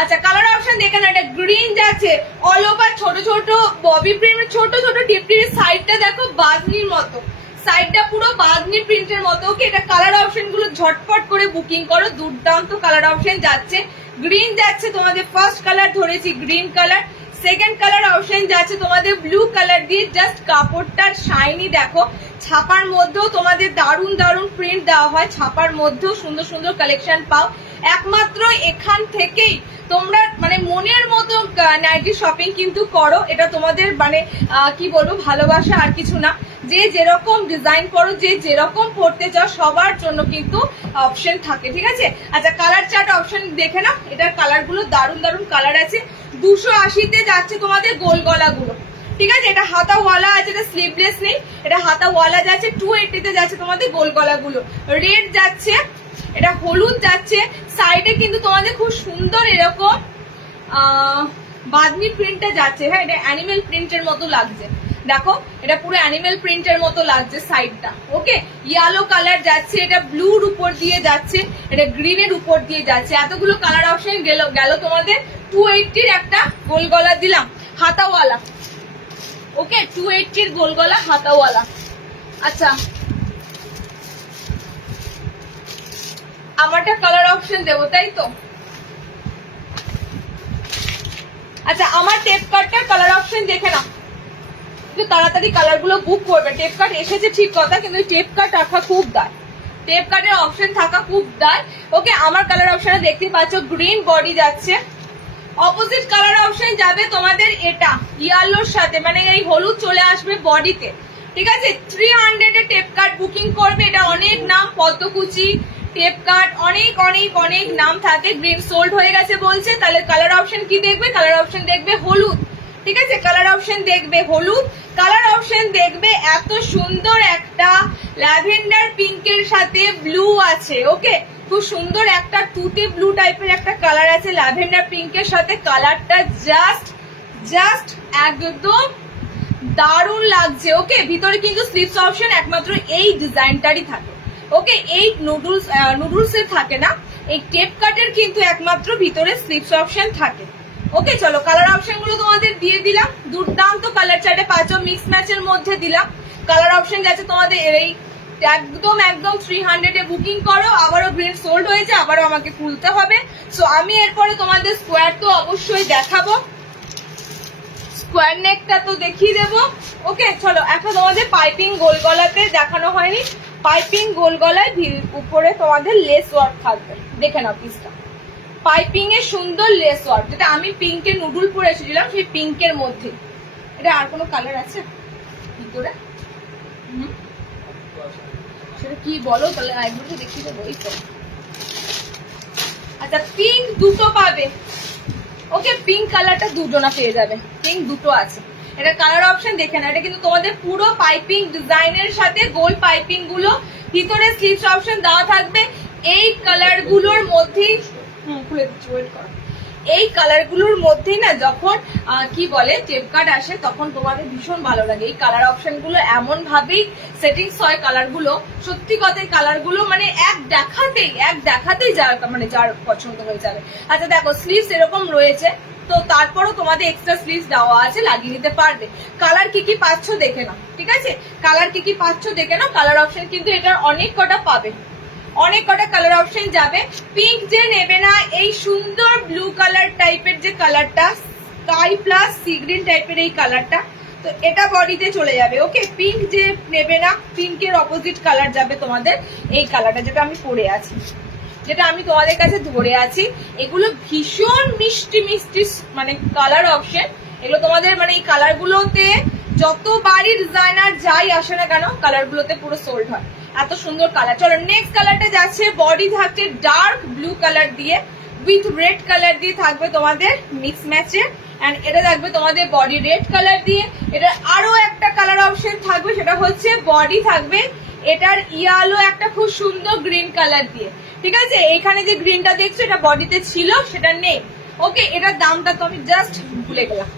আচ্ছা কালার অপশন দেখে না, এটা গ্রিন যাচ্ছে, অল ওভার ছোট ছোট ববি প্রিন্ট, ছোট ছোট টিপটির সাইডটা দেখো বাজনির মতো, সাইডটা পুরো বাজনি প্রিন্টের মতো। ওকে, এটা কালার অপশন গুলো ঝটপট করে বুকিং করো, দুর্দান্ত কালার অপশন যাচ্ছে। গ্রিন যাচ্ছে তোমাদের, ফার্স্ট কালার ধরেছি green colour, second colour option যাচ্ছে তোমাদের ব্লু কালার দিয়ে। জাস্ট কাপড়টার শাইনি দেখো, ছাপার মধ্যেও তোমাদের দারুণ দারুণ প্রিন্ট দেওয়া হয়, ছাপার মধ্যেও সুন্দর সুন্দর কালেকশন পাও। একমাত্র এখান থেকেই তোমরা মানে মনের মতো নাইটি শপিং কিন্তু করো, এটা তোমাদের মানে কি বলবো ভালোবাসা আর কিছু না। যে যেরকম ডিজাইন করো, যে যেরকম পড়তে চাও সবার জন্য কিন্তু অপশন থাকে, ঠিক আছে। আচ্ছা কালার চার্ট অপশন দেখে না, এটার কালার গুলো দারুণ দারুণ কালার আছে। 280-তে যাচ্ছে তোমাদের গোল গলা গুলো, ঠিক আছে। এটা হাতাওয়ালা আছে, এটা স্লিভলেস নেই, এটা হাতাওয়ালা যাচ্ছে। 280-তে যাচ্ছে তোমাদের গোল গলা গুলো, রেড যাচ্ছে, এটা হলুদ যাচ্ছে। সাইডে কিন্তু তোমাদের খুব সুন্দর এরকম বাদনি প্রিন্টটা যাচ্ছে। হ্যাঁ, এটা অ্যানিমেল প্রিন্টের মতো লাগছে, দেখো এটা পুরো অ্যানিমেল প্রিন্টের মতো লাগছে সাইডটা। ওকে, ইয়েলো কালার যাচ্ছে, এটা ব্লুর উপর দিয়ে যাচ্ছে, এটা গ্রিনের উপর দিয়ে যাচ্ছে। এতগুলো কালার অপশন গেল তোমাদের। 280-র একটা গোল গলা দিলাম হাতাওয়ালা। ওকে, 280-র গোল গলা হাতাওয়ালা। আচ্ছা আমারটা কালার অপশন দেবো তাই তো। আচ্ছা আমার টেপ কার্ডটার কালার অপশন দেখে না, একটু তাড়াতাড়ি কালার গুলো বুক করবে। টেপ কার্ড এসেছে ঠিক কথা, কিন্তু টেপ কার্ড রাখা খুব দায়, টেপ কার্ডের অপশন থাকা খুব দায়। ওকে, আমার কালার অপশনে দেখতে পাচ্ছ গ্রিন বডি যাচ্ছে। অপোজিট কালার অপশন যাবে তোমাদের এটা ইয়েলোর সাথে, মানে এই হলুদ চলে আসবে বডিতে, ঠিক আছে। 300-এ টেপ কার্ড বুকিং করবে, এটা অনেক নাম, পদ্মকুচি টেপ কার্ড, অনেক অনেক অনেক নাম থাকে। গ্রিন সোল্ড হয়ে গেছে বলছে, তাহলে কালার অপশন কি দেখবে? কালার অপশন দেখবে হলুদ, ঠিক আছে। কালার অপশন দেখবে হলুদ, কালার অপশন দেখবে এত সুন্দর একটা ল্যাভেন্ডার পিঙ্কের সাথে ব্লু আছে। ওকে, খুব সুন্দর একটা তুতে ব্লু টাইপের একটা কালার আছে ল্যাভেন্ডার পিঙ্কের সাথে। কালারটা জাস্ট একদম দারুণ লাগছে। ওকে, ভিতরে কিন্তু স্লিভস অপশন একমাত্র এই ডিজাইনটারই থাকে। ওকে, এই নুডলস এর থাকে না, এই টেপ কাটের কিন্তু একমাত্র ভিতরে স্লিভস অপশন থাকে। ওকে চলো কালার অপশন গুলো তোমাদের দিয়ে দিলাম। দুর্দান্ত কালার চার্টে পাঁচ মিক্স ম্যাচের মধ্যে দিলাম। কালার অপশন যাচ্ছে তোমাদের এই একদম 300-এ বুকিং করো। আবারও গ্রিন সোল্ড হয়েছে, আবারও আমাকে খুলতে হবে। সো আমি এরপরে তোমাদের স্কোয়ার তো অবশ্যই দেখাবো, স্কোয়ার নেকটা তো দেখিয়ে দেবো। ওকে চলো এখন তোমাদের পাইপিং গোল গলাতে দেখানো হয়নি, পাইপিং গোল গলায় উপরে তোমাদের লেস ওয়ার্ক থাকবে, দেখে নাও পিসটা। পাইপিং এর সুন্দর লেস ওয়ার্ক, যেটা আমি পিঙ্কের নুডল পরে এসেছিলাম সেই পিঙ্কের মধ্যে। এটা আর কোনো কালার আছে ভিতরে? সেটা কি বলো তাহলে একবার দেখিয়ে দেবো। এই তো আচ্ছা, পিঙ্ক দুটো পাবে। ওকে, পিঙ্ক কালারটা দুজনা পেয়ে যাবে, পিঙ্ক দুটো আছে। এটা কালার অপশন দেখে না, এটা কিন্তু তোমাদের পুরো পাইপিং ডিজাইনের সাথে গোল পাইপিং গুলো, ভিতরে স্লিভস অপশন দেওয়া থাকবে। এই কালার গুলোর মধ্যেই খুলে দিচ্ছি, ওয়েট করো। এই কালার গুলোর মধ্যেই না যখন কি বলে টেপ কার্ড আসে তখন তোমাদের ভীষণ ভালো লাগে। এই কালার অপশন গুলো এমন ভাবেই সেটিংস হয়, কালার গুলো সত্যি কথাই কালার গুলো মানে এক দেখাতেই যার পছন্দ হয়ে যাবে। আচ্ছা দেখো স্লিভস এরকম রয়েছে, তো তারপরও তোমাদের এক্সট্রা স্লিভস দেওয়া আছে, লাগিয়ে নিতে পারবে। কালার কি কি পাচ্ছ দেখে নাও, ঠিক আছে। কালার কি কি পাচ্ছ দেখে নাও। কালার অপশন কিন্তু এটার অনেক কটা পাবে, অনেক কটা কালার অপশন যাবে। পিঙ্ক যে নেবে না, এই সুন্দর ব্লু কালার টাইপের যে কালারটা, স্কাই প্লাস সি গ্রিন টাইপের এই কালারটা, তো এটা বডিতে চলে যাবে। ওকে, পিঙ্ক যে নেবে না, পিঙ্কের অপোজিট কালার যাবে তোমাদের এই কালারটা, যেটা আমি পরে আছি, যেটা আমি তোমাদের কাছে ধরে আছি। এগুলো ভীষণ মিষ্টি মিষ্টি মানে কালার অপশন। এগুলো তোমাদের মানে এই কালার গুলোতে যতবারই ডিজাইনার যাই আসে না কেন, কালার গুলোতে পুরো সোল্ড হয়, এত সুন্দর কালার। চলো নেক্সট কালারটা যাচ্ছে, বডি থাকছে ডার্ক ব্লু কালার দিয়ে উইথ রেড কালার দিয়ে থাকবে তোমাদের মিক্স ম্যাচে। এন্ড এটা থাকবে তোমাদের বডি রেড কালার দিয়ে। এটা আরো একটা কালার অপশন থাকবে, সেটা হচ্ছে বডি থাকবে এটার ইয়েলো একটা খুব সুন্দর গ্রিন কালার দিয়ে, ঠিক আছে। এইখানে যে গ্রিনটা দেখছো এটা বডিতে ছিল, সেটা নেই। ওকে, এটার দামটা তো আমি জাস্ট ভুলে গেলাম।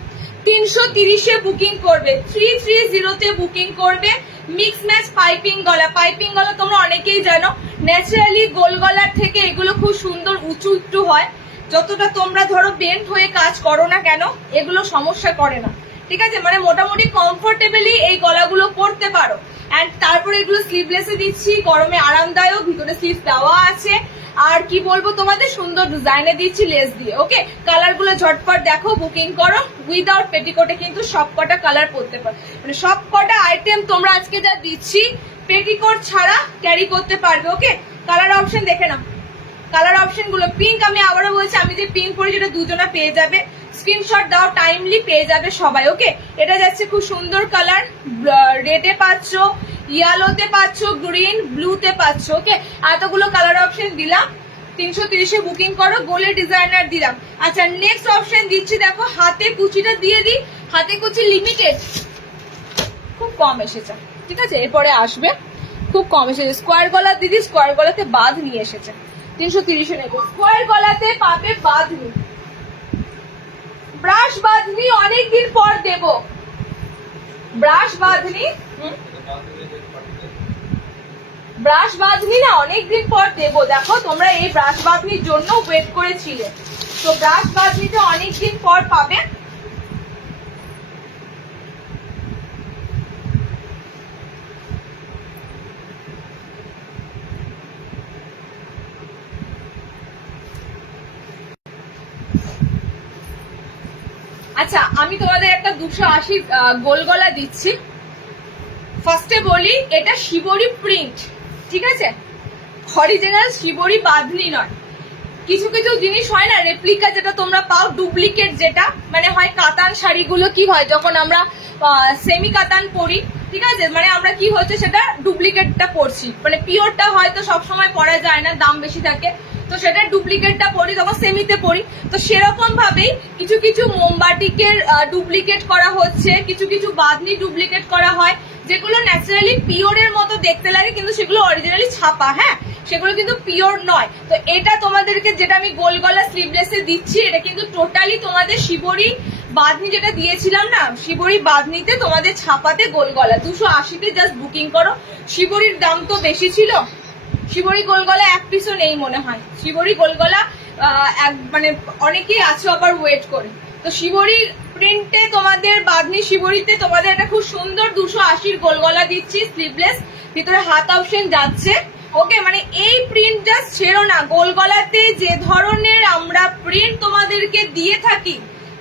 330-এ বুকিং করবে, 330-তে বুকিং করবে। মিক্স ম্যাচ পাইপিং গলা, পাইপিং গলা তোমরা অনেকেই জানো, ন্যাচারালি গোল গলার থেকে এগুলো খুব সুন্দর উঁচু একটু হয়। যতটা তোমরা ধরো বেন্ট হয়ে কাজ করো না কেন, এগুলো সমস্যা করে না, ঠিক আছে? মানে মোটামুটি কমফোর্টেবলি এই গলাগুলো পরতে পারো। অ্যান্ড তারপরে এগুলো স্লিভলেসে দিচ্ছি, গরমে আরামদায়ক, ভিতরে স্লিভ দেওয়া আছে। আর কি বলবো তোমাদের, সুন্দর ডিজাইনে দিচ্ছি লেস দিয়ে। ওকে, কালার গুলো ঝটপট দেখো, বুকিং করো। উইদাউট পেটিকোটে কিন্তু সব কটা কালার পরতে পারো, মানে সব কটা আইটেম তোমরা আজকে যা দিচ্ছি পেটিকোট ছাড়া ক্যারি করতে পারবে। ওকে, কালার অপশন দেখে নাও। কালার অপশন গুলো পিঙ্ক, আমি আবারও বলছি, আমি যে পিঙ্ক পরি যেটা দুজনা পেয়ে যাবে, স্ক্রিনশট দাও, টাইমলি পেয়ে যাবে সবাই। ওকে, এটা যাচ্ছে খুব সুন্দর কালার, রেডে পাচ্ছ, ইয়েলোতে পাচ্ছ, গ্রিন, ব্লুতে পাচ্ছ। ওকে, এতগুলো কালার অপশন দিলাম, 330-এ বুকিং করো, গোলে ডিজাইনার দিলাম। আচ্ছা, নেক্সট অপশন দিচ্ছি, দেখো হাতে কুচিটা দিয়ে দিই। হাতে কুচি লিমিটেড, খুব কম এসেছে, ঠিক আছে? এরপরে আসবে, খুব কম এসেছে। স্কোয়ার গলা দিদি, স্কোয়ার গলাতে বাঁধ নিয়ে এসেছে, 330-এ নেবো। স্কোয়ার গলাতে পাবে বাঁধনি, ব্রাশ বাঁধনি অনেকদিন পর দেব। ব্রাশ বাঁধনি, ব্রাশ বাঁধনি না অনেকদিন পর দেবো। দেখো তোমরা এই ব্রাশ বাঁধনির জন্য ওয়েট করেছিলে, তো ব্রাশ বাঁধনিটা অনেকদিন পর পাবে। আচ্ছা, আমি তোমাদের একটা 280 গোল গলা দিচ্ছি। ফার্স্টে বলি, এটা শিবরি প্রিন্ট, ঠিক আছে? অরিজিনাল শিবরি বাঁধনি নয়। কিছু কিছু জিনিস হয় না রেপ্লিকা, যেটা তোমরা পাও ডুপ্লিকেট, যেটা মানে হয় কাতান শাড়িগুলো কি হয় যখন আমরা সেমি কাতান পরি, ঠিক আছে, মানে আমরা কি হচ্ছে সেটা ডুপ্লিকেটটা পরছি, মানে পিওরটা হয়তো সবসময় পরা যায় না, দাম বেশি থাকে, তো সেটা ডুপ্লিকেটটা পরি, তখন সেমিতে পরি। তো সেরকম ভাবেই কিছু কিছু মোমবাটিকে ডুপ্লিকেট করা হচ্ছে, কিছু কিছু বাঁধনি ডুপ্লিকেট করা হয়, যেগুলো ন্যাচারালি পিওরের মতো দেখতে লাগে, কিন্তু সেগুলো অরিজিনালি ছাপা, হ্যাঁ, সেগুলো কিন্তু পিওর নয়। তো এটা তোমাদেরকে যেটা আমি গোল গলা স্লিভলেসে দিচ্ছি, এটা কিন্তু টোটালি তোমাদের শিবরি বাঁধনি যেটা দিয়েছিলাম না, শিবরি বাঁধনিতে তোমাদের ছাপাতে গোল গলা। 280-তে জাস্ট বুকিং করো। শিবরির দাম তো বেশি ছিল, শিবরি গোলগলা এক পিসও নেই মনে হয়। শিবরি গোলগলা মানে অনেকেই আছে আবার ওয়েট করে। তো শিবরি প্রিন্টে তোমাদের বাঁধনি শিবরিতে তোমাদের একটা খুব সুন্দর 280-র গোলগলা দিচ্ছি, স্লিভলেস, ভিতরে হাত অপশন যাচ্ছে। ওকে, মানে এই প্রিন্ট জাস্ট ছেড়ো না। গোলগলাতে যে ধরনের আমরা প্রিন্ট তোমাদেরকে দিয়ে থাকি,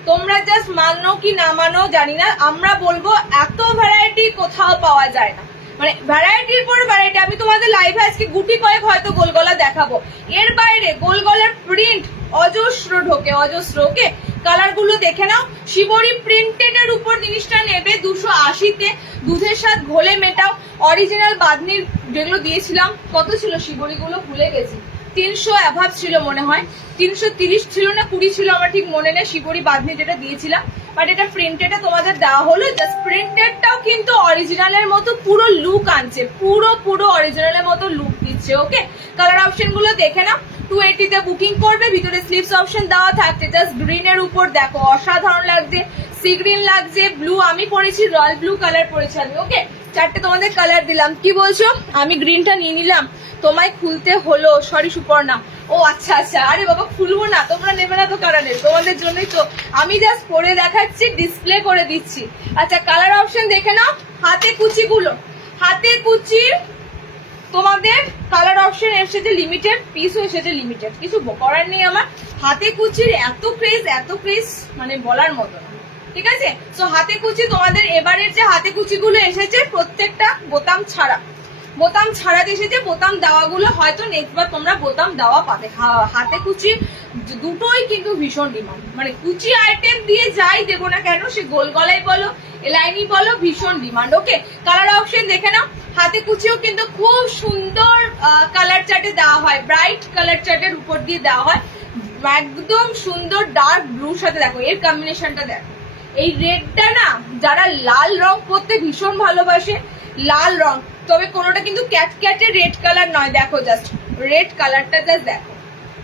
তোমরা জাস্ট মানো কি না মানো জানি না, আমরা বলবো এত ভ্যারাইটি কোথাও পাওয়া যায় না, মানে ভ্যারাইটির পর ভ্যারাইটি। আমি তোমাদের লাইভে আজকে গুটি কয়েক হয়তো গোলগলা দেখাবো, এর বাইরে গোলগলার প্রিন্ট অজস্র ঢোকে, অজস্র। ওকে, কালার গুলো দেখে নাও। শিবরি প্রিন্টেড এর উপর জিনিসটা নেবে 280-তে, দুধের সাথে ঘোলে মেটাও। অরিজিনাল বাঁধনির যেগুলো দিয়েছিলাম, কত ছিল শিবরি গুলো ভুলে গেছি, 300 অ্যাভাব ছিল মনে হয়, 330 ছিল না 20 ছিল, আমার ঠিক মনে নেই শিবরি বাঁধনি যেটা দিয়েছিলাম। বাট এটা প্রিন্টেডে তোমাদের দেওয়া হলো, জাস্ট প্রিন্টেডটাও কিন্তু অরিজিনালের মতো পুরো লুক আনছে, পুরো অরিজিনালের মতো লুক দিচ্ছে। ওকে, কালার অপশন গুলো দেখে নাও। 280-তে বুকিং করবে, ভিতরে স্লিভস অপশন দেওয়া থাকছে। জাস্ট গ্রিনের উপর দেখো, অসাধারণ লাগছে, সি গ্রিন লাগছে, ব্লু, আমি পরেছি রয়্যাল ব্লু কালার পরেছি আমি। ওকে, 4টে তোমাদের কালার দিলাম। কি বলছো? আমি গ্রিনটা নিয়ে নিলাম, তোমায় খুলতে হলো, সরি সুপর্ণা। ও আচ্ছা আচ্ছা, আরে বাবা খুলবো না, তোমরা নেবে না তো কারা নেবে, তোমাদের জন্যই তো আমি জাস্ট পরে দেখাচ্ছি, ডিসপ্লে করে দিচ্ছি। আচ্ছা, কালার অপশন দেখে নাও। হাতে কুচি গুলো, হাতে কুচির তোমাদের কালার অপশন এসেছে লিমিটেড, পিসও এসেছে লিমিটেড, কিছু করার নেই আমার। হাতে কুচির এত ক্রেজ মানে বলার মতো না, ঠিক আছে? সো হাতে কুচি তোমাদের এবারের যে হাতে কুচি গুলো এসেছে প্রত্যেকটা বোতাম ছাড়া, বোতাম ছাড়া এসেছে, বোতাম দেওয়া গুলো হয়তো নেক্সট বার তোমরা বোতাম দেওয়া পাবে। হাতে কুচি দুটোই কিন্তু ভীষণ ডিমান্ড, মানে কুচি আইটেম দিয়ে যাই দেবো না কেন, সে গোল গলায় বলো এলাইনি বলো, ভীষণ ডিমান্ড। ওকে, কালার অপশন দেখে নাও। হাতে কুচিও কিন্তু খুব সুন্দর কালার চার্টে দেওয়া হয়, ব্রাইট কালার চার্টের উপর দিয়ে দেওয়া হয়, একদম সুন্দর ডার্ক ব্লুর সাথে। দেখো এর কম্বিনেশনটা দেখো, এই রেডটা না যারা লাল রং পরতে ভীষণ ভালোবাসে, লাল রং, তবে কোনোটা কিন্তু ক্যাটক্যাটে রেড কালার নয়, দেখো জাস্ট রেড কালারটা জাস্ট দেখো,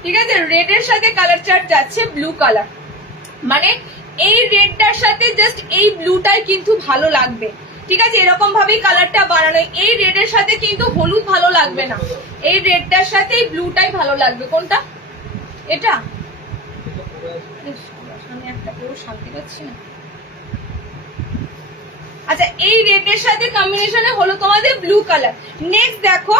ঠিক আছে? রেডের সাথে কালার চার্ট যাচ্ছে ব্লু কালার, মানে এই রেডটার সাথে জাস্ট এই ব্লুটাই কিন্তু ভালো লাগবে, ঠিক আছে? এরকম ভাবেই কালারটা বানানো। এই রেডের সাথে কিন্তু হলুদ ভালো লাগবে না, এই রেডটার সাথে এই ব্লুটাই ভালো লাগবে। কোনটা? এটা আমি একটা পুরো শান্তি পাচ্ছি না। আচ্ছা এই রেডের সাথে কম্বিনেশনে হলো তোমাদের ব্লু কালার। নেক্সট দেখো,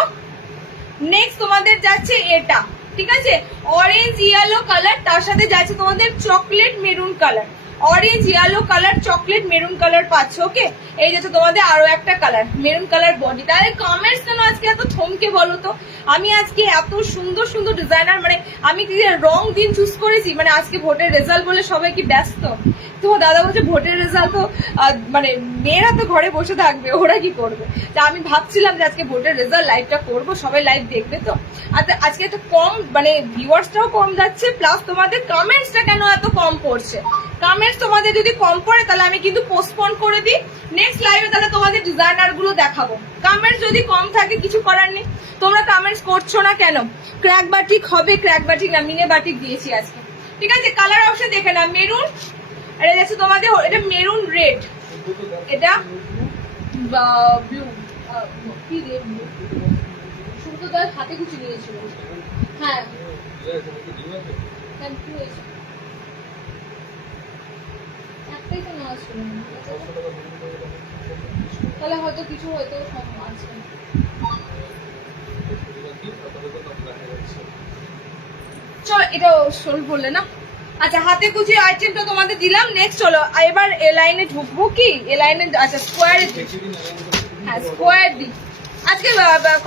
নেক্সট তোমাদের যাচ্ছে এটা, ঠিক আছে, অরেঞ্জ ইয়েলো কালার, তার সাথে যাচ্ছে তোমাদের chocolate maroon colour. Orange yellow colour, chocolate maroon colour পাচ্ছ। ওকে, এই যাচ্ছে তোমাদের আরো একটা কালার মেরুন কালার বডি। তাহলে কমেন্টস কেন আজকে এত থমকে বলো তো? আমি আজকে এত সুন্দর সুন্দর ডিজাইনার, মানে আমি কি রং দিন চুজ করেছি? মানে আজকে ভোটের রেজাল্ট বলে সবাই কি ব্যস্ত? তো দাদা বলছে ভোটের রেজাল্ট তো মানে মেয়েরা তো ঘরে বসে থাকবে, ওরা কি করবে? তা আমি ভাবছিলাম যে আজকে ভোটের রেজাল্ট লাইভটা করবো, সবাই লাইভ দেখবে তো। আজকে একটা কম মানে ভিউয়ার্সটাও কম যাচ্ছে, প্লাস তোমাদের কমেন্টসটা কেন এত কম পড়ছে? কমেন্টস তোমাদের যদি কম পড়ে তাহলে আমি কিন্তু পোস্টপোন করে দিই, নেক্সট লাইভে তাহলে তোমাদের ডিজাইনার গুলো দেখাবো। কমেন্টস যদি কম থাকে কিছু করার নেই, তোমরা কমেন্টস করছো না কেন? ক্র্যাক বাটিক হবে, ক্র্যাক বাটিক না মিনে বাটিক দিয়েছি আজকে, ঠিক আছে। কালার অপশন দেখে না, মেরুন, এটা যাচ্ছে তোমাদের, এটা মেরুন রেড, এটা ব্লু, কি রেড ব্লু, শুধু তো তার হাতে কুচি নিয়েছিল। হ্যাঁ একটাই তো নেওয়া ছিল, তাহলে হয়তো কিছু হয়তো আছে। চলো এটা শোল বললে না। আচ্ছা হাতে কুচি আইটেমটা তোমাদের দিলাম। নেক্সট চলো এবার এ লাইনে ঢুকবো, কি এ লাইনে, আচ্ছা স্কোয়ারে দিই, হ্যাঁ স্কোয়ার দিই। আজকে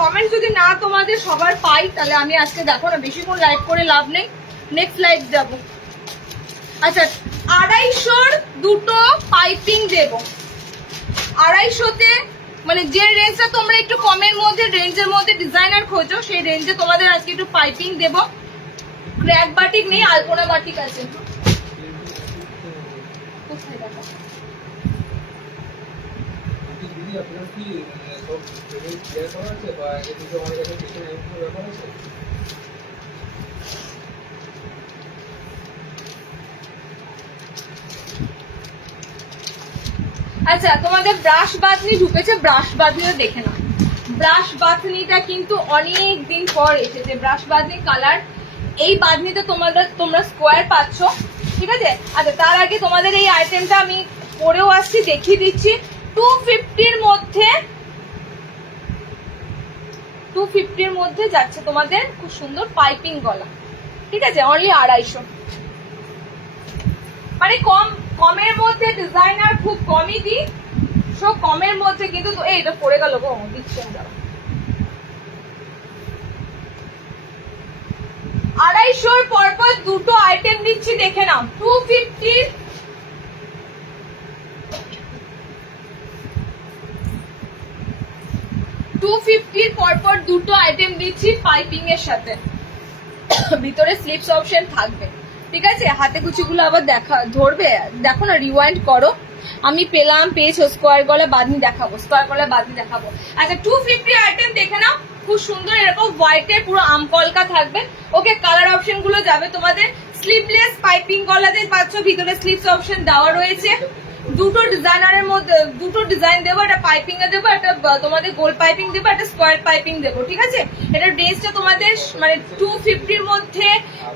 কমেন্ট যদি না তোমাদের সবার পাই তাহলে আমি আজকে দেখো না বেশিক্ষণ লাইভ করে লাভ নেই, নেক্সট লাইভ যাবো। আচ্ছা 250 দুটো পাইপিং দেবো, 250-তে মানে যে রেঞ্জটা তোমরা একটু কমের মধ্যে রেঞ্জের মধ্যে ডিজাইনার খোঁজো সেই রেঞ্জে তোমাদের আজকে একটু পাইপিং দেবো। ক্র্যাক বাটিক নেই, আলপনা বাটিক আছে। আচ্ছা তোমাদের ব্রাশ বাঁধনি ঢুকেছে, ব্রাশ বাঁধনিও দেখে নাও। ব্রাশ বাঁধনিটা কিন্তু অনেক দিন পর এসেছে, ব্রাশ বাঁধনি কালার। এই বাঁধনিতে তোমরা স্কোয়ার পাচ্ছ, ঠিক আছে। আচ্ছা তার আগে তোমাদের এই আইটেমটা আমি পরেও আসছি, দেখিয়ে দিচ্ছি। 250-র মধ্যে 250-র মধ্যে যাচ্ছে তোমাদের খুব সুন্দর পাইপিং গলা, ঠিক আছে, অনলি 250। মানে কমের মধ্যে ডিজাইনার খুব কমই দিই, সব কমের মধ্যে কিন্তু এটা পড়ে গেল গো, দিচ্ছেন যারা। 250-র পরপর দুটো আইটেম দিচ্ছি, দেখে নাও। 250-র পরপর দুটো আইটেম দিচ্ছি পাইপিং এর সাথে, ভিতরে স্লিপস অপশন থাকবে, ঠিক আছে। হাতে কুচিগুলো আবার ধরবে, দেখো না, রিওয়াইন্ড করো। আমি পেয়েছো স্কোয়ার গলা বাঁধনি দেখাবো, স্কোয়ার গলা বাঁধনি দেখাবো। আচ্ছা 250 আইটেম দেখে নাও, খুব সুন্দর এরকম হোয়াইটের পুরো আমকলকা থাকবে। ওকে, কালার অপশন গুলো যাবে তোমাদের। স্লিভলেস পাইপিং গলাতে পাচ্ছ, ভিতরে স্লিভস অপশন দেওয়া রয়েছে। দুটো ডিজাইনারের মধ্যে দুটো ডিজাইন দেবো, একটা পাইপিং এ দেবো, একটা তোমাদের গোল পাইপিং দেবো, একটা স্কোয়ার পাইপিং দেবো, ঠিক আছে। এটা ড্রেসটা তোমাদের মানে 250-র মধ্যে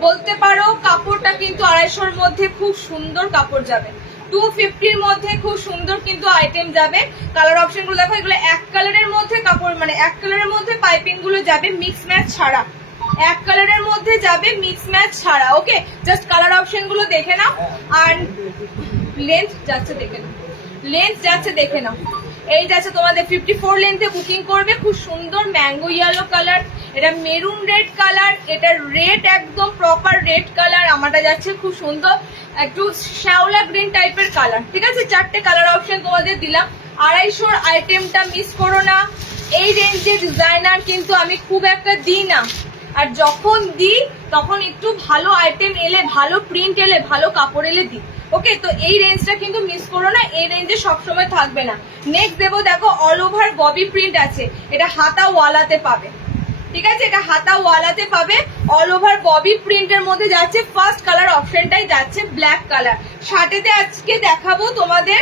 বলতে পারো, কাপড়টা কিন্তু 250-র মধ্যে খুব সুন্দর কাপড় যাবে। 250-র মধ্যে খুব সুন্দর কিন্তু আইটেম যাবে। কালার অপশন গুলো দেখো, এগুলো এক কালারের মধ্যে কাপড়, মানে এক কালারের মধ্যে পাইপিং গুলো যাবে, মিক্স ম্যাচ ছাড়া, এক কালারের মধ্যে যাবে মিক্স ম্যাচ ছাড়া। ওকে, জাস্ট কালার অপশন গুলো দেখে নাও। আর লেন্থ যাচ্ছে দেখে নাও, লেন্থ যাচ্ছে দেখে নাও। এই যাচ্ছে তোমাদের 54 লেন্থে বুকিং করবে, খুব সুন্দর ম্যাঙ্গো ইয়েলো কালার, এটা মেরুন রেড কালার, এটা রেড একদম প্রপার রেড কালার, আমারটা যাচ্ছে খুব সুন্দর একটু শ্যাওলা গ্রিন টাইপের কালার, ঠিক আছে। চারটে কালার অপশন তোমাদের দিলাম। 250-র আইটেমটা মিস করো না। এই রেঞ্জে ডিজাইনার কিন্তু আমি খুব একটা দিই না, আর যখন দিই তখন একটু ভালো আইটেম এলে, ভালো প্রিন্ট এলে, ভালো কাপড় এলে দিই। ওকে, তো এই রেঞ্জটা কিন্তু মিস করো না, এই রেঞ্জে সবসময় থাকবে না। নেক্সট দেবো, দেখো অল ওভার ববি প্রিন্ট আছে, এটা হাতা ওয়ালাতে পাবে, ঠিক আছে, এটা হাতা ওয়ালাতে পাবে। অল ওভার ববি প্রিন্টের মধ্যে যাচ্ছে, ফার্স্ট কালার অপশনটাই যাচ্ছে ব্ল্যাক কালার। শার্টেতে আজকে দেখাবো তোমাদের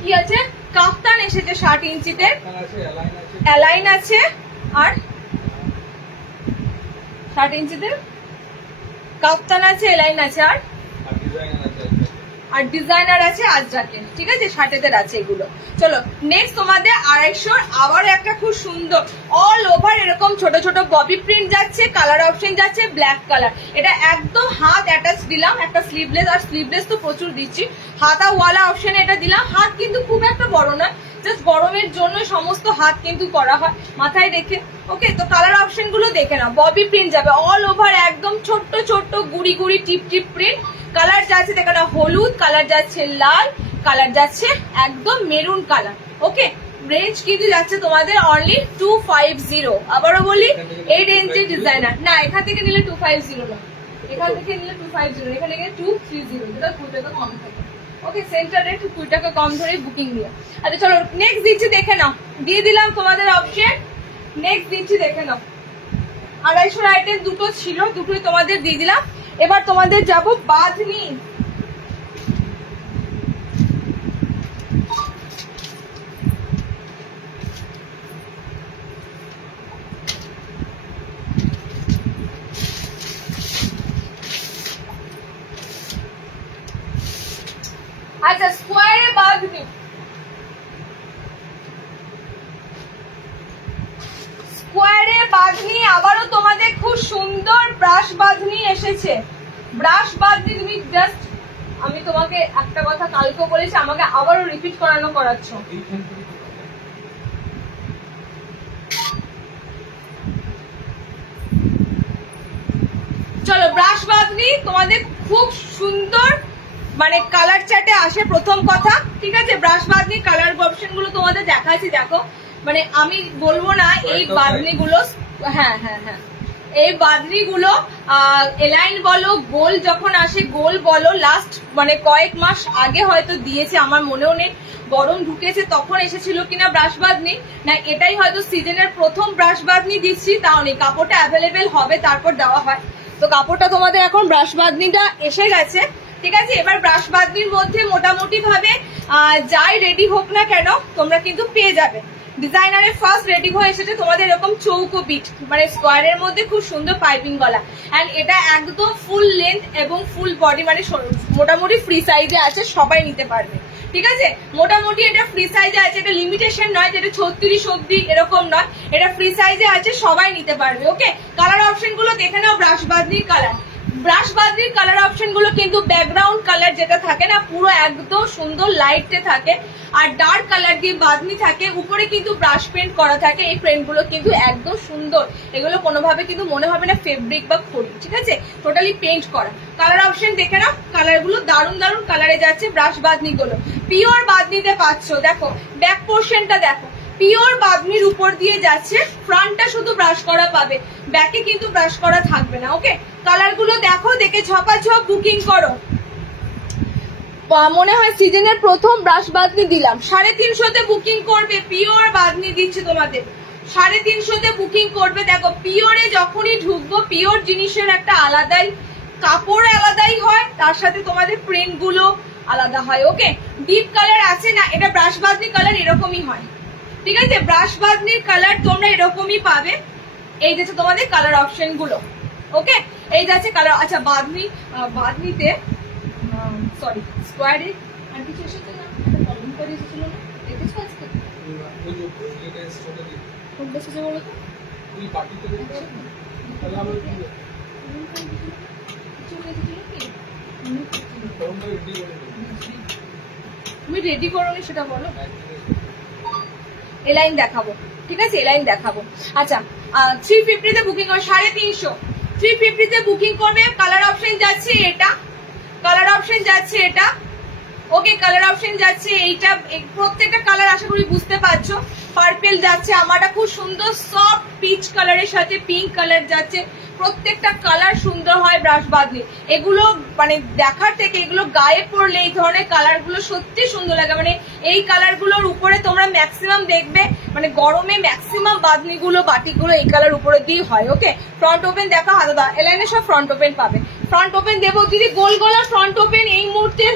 কি আছে, কাফতান এসেছে 60 ইঞ্চিতে, অ্যালাইন আছে, আর 60 ইঞ্চিতে কাফতান আছে, অ্যালাইন আছে, আর আর ডিজাইনার আছে আজরাকের, ঠিক আছে, শার্টেদের আছে এগুলো। চলো নেক্সট তোমাদের 250 আবার একটা খুব সুন্দর অল ওভার এরকম ছোট ছোট ববি প্রিন্ট যাচ্ছে, কালার অপশন যাচ্ছে ব্ল্যাক কালার। এটা একদম হাত অ্যাটাচ দিলাম, একটা স্লিভলেস, আর স্লিভলেস তো প্রচুর দিচ্ছি, হাতাওয়ালা অপশনে এটা দিলাম। হাত কিন্তু খুব একটা বড় নয়, জাস্ট গরমের জন্য সমস্ত হাত কিন্তু করা হয় মাথায় রেখে। ওকে, তো কালার অপশন গুলো দেখে নাও। ববি প্রিন্ট যাবে অল ওভার, একদম ছোট্ট ছোট্ট গুড়ি গুড়ি টিপ টিপ প্রিন্ট। কালার যাচ্ছে দেখে নাও হলুদ, কালার যাচ্ছে লাল, কালার যাচ্ছে একদম মেরুন কালার। ওকে, রেঞ্জ কিন্তু যাচ্ছে তোমাদের অনলি 250। আবারও বলি এই রেঞ্জের ডিজাইনার না, এখান থেকে নিলে 250 না, এখান থেকে নিলে 250, এখানে গিয়ে 230, যেটা 2 টাকা কম থাকে। ওকে, সেন্টার রেট 2 টাকা কম ধরে বুকিং নিয়ে। আচ্ছা চলো নেক্সট দিচ্ছি দেখে নাও, দিয়ে দিলাম তোমাদের অপশন। নেক্সট দিচ্ছি দেখে নাও, 250 আইটেম দুটো ছিল, দুটোই তোমাদের দিয়ে দিলাম। এবার তোমাদের যাব বাঁধনি। আচ্ছা স্কোয়ারে বাঁধনি, স্কোয়ারে বাঁধনি আবারও তোমাদের খুব সুন্দর ব্রাশ বাঁধনি এসেছে। ব্রাশ বাঁধনি তুমি জাস্ট, আমি তোমাকে একটা কথা কালকে বলেছি, আমাকে আবারও রিপিট করাচ্ছ। চলো ব্রাশ বাঁধনি তোমাদের খুব সুন্দর মানে কালার চার্টে আসে প্রথম কথা, ঠিক আছে। ব্রাশ বাঁধনি কালার অপশন গুলো তোমাদের দেখাচ্ছি, দেখো মানে আমি বলবো না এই বাঁধনি গুলো, হ্যাঁ হ্যাঁ হ্যাঁ, এই বাঁধনি গুলো এলাইন বলো, গোল যখন আসে গোল বলো, লাস্ট মানে কয়েক মাস আগে হয়তো দিয়েছে, আমার মনেও নেই গরম ঢুকেছে তখন এসেছিল কিনা ব্রাশ বাঁধনি, না এটাই হয়তো সিজনের প্রথম ব্রাশ বাঁধনি দিচ্ছি, তাও নেই, কাপড়টা অ্যাভেলেবেল হবে তারপর দেওয়া হয়। তো কাপড়টা তোমাদের এখন ব্রাশ বাঁধনিটা এসে গেছে, ঠিক আছে। এবার ব্রাশ বাঁধনির মধ্যে মোটামুটি ভাবে যাই রেডি হোক না কেন তোমরা কিন্তু পেয়ে যাবে। ডিজাইনারের ফার্স্ট রেডি হয়ে এসেছে তোমাদের এরকম চৌকো বিট, মানে স্কোয়ারের মধ্যে খুব সুন্দর পাইপিং গলা, এন্ড এটা একদম ফুল লেন্থ এবং ফুল বডি, মানে মোটামুটি ফ্রি সাইজে আছে, সবাই নিতে পারবে, ঠিক আছে। মোটামুটি এটা ফ্রি সাইজে আছে, এটা লিমিটেশন নয় যেটা 36 অব্দি এরকম নয়, এটা ফ্রি সাইজে আছে, সবাই নিতে পারবে। ওকে, কালার অপশন গুলো দেখে নাও। ব্রাশ বাঁধনির কালার, ব্রাশ বাঁধনির কালার অপশন গুলো কিন্তু ব্যাকগ্রাউন্ড কালার যেটা থাকে না পুরো একদম সুন্দর লাইটে থাকে, আর ডার্ক কালার দিয়ে বাঁধনি থাকে, উপরে কিন্তু ব্রাশ পেন্ট করা থাকে। এই পেন্ট গুলো কিন্তু একদম সুন্দর, এগুলো কোনোভাবে কিন্তু মনে হবে না ফেব্রিক বা খড়ি, ঠিক আছে, টোটালি পেন্ট করা। কালার অপশন দেখে নাও, কালার গুলো দারুণ দারুণ কালারে যাচ্ছে। ব্রাশ বাঁধনি গুলো পিওর বাঁধনিতে পাচ্ছ, দেখো ব্যাক পোর্শনটা দেখো, পিওর বাঁধনির উপর দিয়ে যাচ্ছে, ফ্রন্টটা শুধু ব্রাশ করা পাবে, ব্যাকে কিন্তু ব্রাশ করা থাকবে না। ওকে, কালার গুলো দেখো, দেখে ঝপাঝপ বুকিং করো। মনে হয় সিজনের প্রথম ব্রাশ বাঁধনি দিলাম, 350 বুকিং করবে, পিওর বাঁধনি দিচ্ছে তোমাদের, 350 বুকিং করবে। দেখো পিওরে যখনই ঢুকবো, পিওর জিনিসের একটা আলাদাই কাপড় আলাদাই হয়, তার সাথে তোমাদের প্রিন্ট গুলো আলাদা হয়। ওকে, ডিপ কালার আছে না, এটা ব্রাশ বাঁধনি কালার এরকমই হয়, ঠিক আছে। ব্রাশ বাঁধনির কালার তোমরা এরকমই পাবে। এই যে তোমাদের কালার অপশন গুলো, ওকে, এই যাচ্ছে কালার। আচ্ছা বাঁধনিতে সরি স্কোয়ারে আর কিছু এসেছে না, একটা কমেন্ট করে এসেছিল না, দেখেছো আজকে কোনটা এসেছে বলো তো, ওই পার্টিতে দেখেছো তাহলে আমরা কি তুমি রেডি করোনি সেটা বলো। এলাইন দেখাবো, ঠিক আছে, এলাইন দেখাবো। আচ্ছা 350 তে বুকিং করবে, 350, 350 তে বুকিং করবে। কালার অপশন যাচ্ছে এটা, কালার অপশন যাচ্ছে এটা, ওকে, কালার অপশন যাচ্ছে এইটা, প্রত্যেকটা কালার আশা করি বুঝতে পারছো। পার্পেল যাচ্ছে, আমারটা খুব সুন্দর সফট পিচ কালারের সাথে পিঙ্ক কালার যাচ্ছে, প্রত্যেকটা কালার সুন্দর হয় ব্রাশ বাঁধনি। এগুলো মানে দেখার থেকে এগুলো গায়ে পড়লে এই ধরনের কালার গুলো সত্যি সুন্দর লাগে, মানে এই কালার গুলোর উপরে তোমরা ম্যাক্সিমাম দেখবে, মানে গরমে ম্যাক্সিমাম বাঁধনি গুলো বাটিকগুলো এই কালার উপরে দিয়ে হয়। ওকে, ফ্রন্ট ওপেন দেখা হাতে এলাইনে সব ফ্রন্ট ওপেন পাবে, ফ্রন্ট ওপেন দেবো দিদি। গোল গলা ফ্রন্ট ওপেন এই মুহূর্তে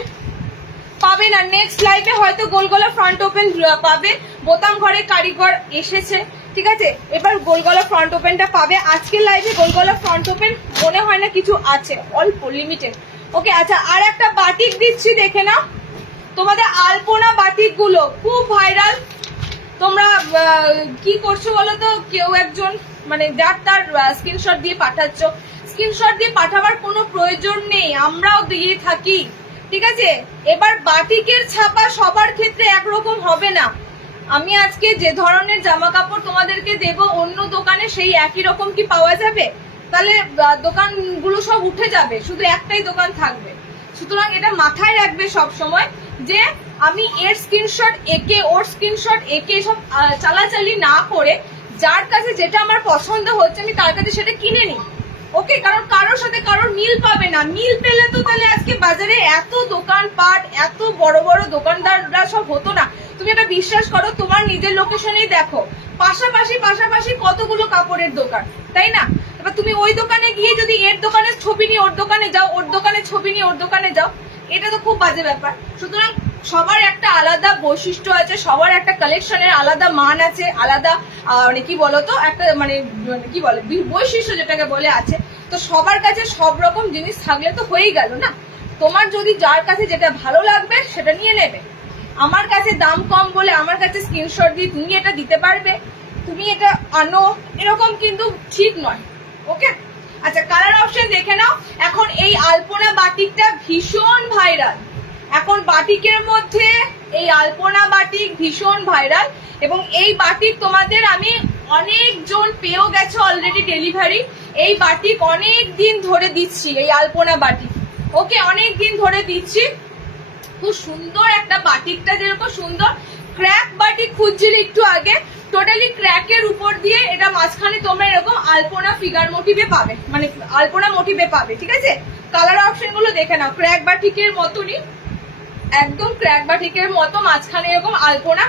পাবে না, নেক্সট লাইভে হয়তো গোল গলা ফ্রন্ট ওপেন পাবে, বোতাম ঘরে কারিগর এসেছে, ঠিক আছে। এবার গোল গলা ফ্রন্ট ওপেনটা পাবে। আজকের লাইভে গোল গলা ফ্রন্ট ওপেন মনে হয় না কিছু আছে, অল্প লিমিটেড, ওকে আচ্ছা, আর একটা বাটিক দিচ্ছি দেখে নাও। তোমাদের আলপনা বাটিক গুলো খুব ভাইরাল। তোমরা কি করছো বলো তো, কেউ একজন মানে যার তার স্ক্রিনশট দিয়ে পাঠাচ্ছ। স্ক্রিনশট দিয়ে পাঠাবার কোনো প্রয়োজন নেই, আমরাও দিয়ে থাকি, ঠিক আছে। এবার বাটিকের ছাপা সবার ক্ষেত্রে একরকম হবে না। আমি আজকে যে ধরনের জামা কাপড় তোমাদেরকে দেব, অন্য দোকানে সেই একই রকম কি পাওয়া যাবে? তাহলে দোকানগুলো সব উঠে যাবে, শুধু একটাই দোকান থাকবে। সুতরাং এটা মাথায় রাখবে সব সময় যে আমি এর স্ক্রিনশট একে, ওর স্ক্রিনশট একে সব চালাচালি না করে যার কাছে যেটা আমার পছন্দ হচ্ছে আমি তার কাছে সেটা কিনে নিই। ওকে, কারণ কারোর সাথে কারোর মিল পাবে না। মিল পেলে তো তাহলে আজকে বাজারে এত দোকানপাট, এত বড় বড় দোকানদাররা সব হতো না। তুমি এটা বিশ্বাস করো, তোমার নিজের লোকেশনেই দেখো পাশাপাশি পাশাপাশি কতগুলো কাপড়ের দোকান, তাই না? এবার তুমি ওই দোকানে গিয়ে যদি এর দোকানের ছবি নিয়ে ওর দোকানে যাও, ওর দোকানের ছবি নিয়ে ওর দোকানে যাও, এটা তো খুব বাজে ব্যাপার। সুতরাং সবার একটা আলাদা বৈশিষ্ট্য আছে, সবার একটা কালেকশনের আলাদা মান আছে, আলাদা মানে কি বলতো একটা মানে কি বলে বৈশিষ্ট্য যেটাকে বলে আছে। তো সবার কাছে সব রকম জিনিস থাকলে তো হয়েই গেল না। তোমার যদি যার কাছে যেটা ভালো লাগবে সেটা নিয়ে নেবে। আমার কাছে দাম কম বলে আমার কাছে স্ক্রিনশট দিয়ে তুমি এটা দিতে পারবে, তুমি এটা আনো, এরকম কিন্তু ঠিক নয়। ওকে আচ্ছা, কালার অপশন দেখে নাও। এখন এই আলপনা বাটিকটা ভীষণ ভাইরাল। এখন বাটিকের মধ্যে এই আলপনা বাটিক ভীষণ ভাইরাল, এবং এই বাটিক তোমাদের আমি অনেকজন পেয়েও গেছে অলরেডি ডেলিভারি। এই বাটিক অনেক দিন ধরে দিচ্ছি, এই আলপনা বাটিক। ওকে, অনেক দিন ধরে দিচ্ছি। খুব সুন্দর একটা বাটিকটা যেরকম সুন্দর ক্র্যাক বাটিক খুঁজছিলে একটু আগে, টোটালি ক্র্যাকের উপর দিয়ে এটা মাঝখানে তোমরা এরকম আলপনা ফিগার মোটিভে পাবে, মানে আলপনা মোটিভে পাবে, ঠিক আছে। কালার অপশন গুলো দেখে নাও, ক্র্যাক বাটিকের মতনই একদম ক্র্যাক বাটিকের মতো মাঝখানে এরকম আলপনা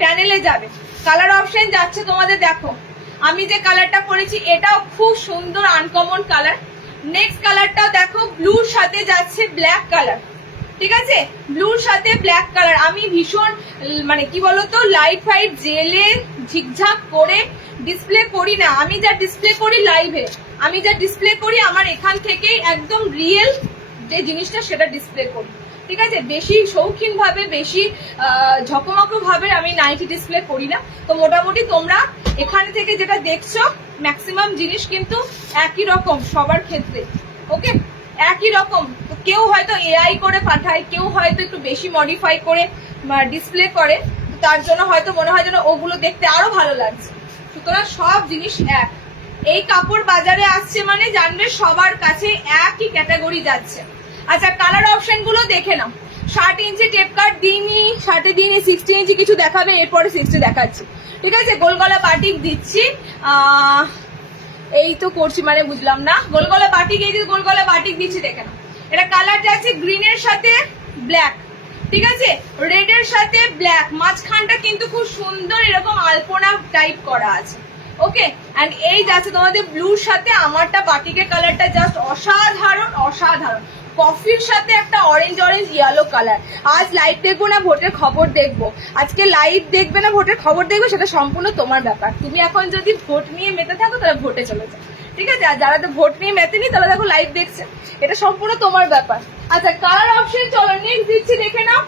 প্যানেলে যাবে। কালার অপশন যাচ্ছে তোমাদের, দেখো আমি যে কালারটা পরেছি এটাও খুব সুন্দর আনকমন কালার। নেক্সট কালারটাও দেখো, ব্লুর সাথে যাচ্ছে ব্ল্যাক কালার, ঠিক আছে। ব্লুর সাথে ব্ল্যাক কালার আমি ভীষণ মানে কি বলতো লাইট ফাইট জেলে ঝিকঝাক করে ডিসপ্লে করি না। আমি যা ডিসপ্লে করি লাইভে, আমি যা ডিসপ্লে করি আমার এখান থেকেই একদম রিয়েল যে জিনিসটা সেটা ডিসপ্লে করি, ঠিক আছে। বেশি শৌখিন ভাবে, বেশি ঝকমকো ভাবে আমি নাইটি ডিসপ্লে করি না। তো মোটামুটি তোমরা এখান থেকে যেটা দেখছো ম্যাক্সিমাম জিনিস কিন্তু একই রকম সবার ক্ষেত্রে। ওকে, একই রকম। কেউ হয়তো এআই করে পাঠায়, কেউ হয়তো একটু বেশি মডিফাই করে ডিসপ্লে করে, তার জন্য হয়তো মনে হয় যেন ওগুলো দেখতে আরো ভালো লাগছে। সুতরাং সব জিনিস এক। এই কাপড় বাজারে আসছে মানে জানবে সবার কাছে একই ক্যাটাগরি যাচ্ছে। আচ্ছা, কালার অপশন গুলো দেখে নাও। 60 ইঞ্চি টেপ কাট দিইনি, 60 দিইনি, 60 ইঞ্চি কিছু দেখাবে, এরপরে 60 দেখাচ্ছি, ঠিক আছে। গোলগলা বাটিক দিচ্ছি, এই তো করছি মানে বুঝলাম না। গোলগলা বাটিক, এই যে গোলগলা বাটিক দিচ্ছি দেখে নাও। এটা কালার যাচ্ছে গ্রিনের সাথে ব্ল্যাক, ঠিক আছে, রেড এর সাথে ব্ল্যাক, মাঝখানটা কিন্তু খুব সুন্দর এরকম আলপনা টাইপ করা আছে। ওকে, এন্ড এই যাচ্ছে তোমাদের ব্লুর সাথে। আমারটা বাটিকের কালারটা জাস্ট অসাধারণ অসাধারণ। কফির সাথে একটা অরেঞ্জ অরেঞ্জ ইয়েলো কালার। আজ লাইভ দেখবো না ভোটের খবর দেখবো, আজকে লাইভ দেখবে না ভোটের খবর দেখবে, সেটা সম্পূর্ণ তোমার ব্যাপার। তুমি এখন যদি ভোট নিয়ে মেতে থাকো তাহলে ভোটে চলে যাও, ঠিক আছে। আর যারা তো ভোট নিয়ে মেতেনি তাহলে দেখো লাইভ দেখছে, এটা সম্পূর্ণ তোমার ব্যাপার। আচ্ছা, কালার অপশন চলো নেক্সট দিচ্ছি দেখে নাও।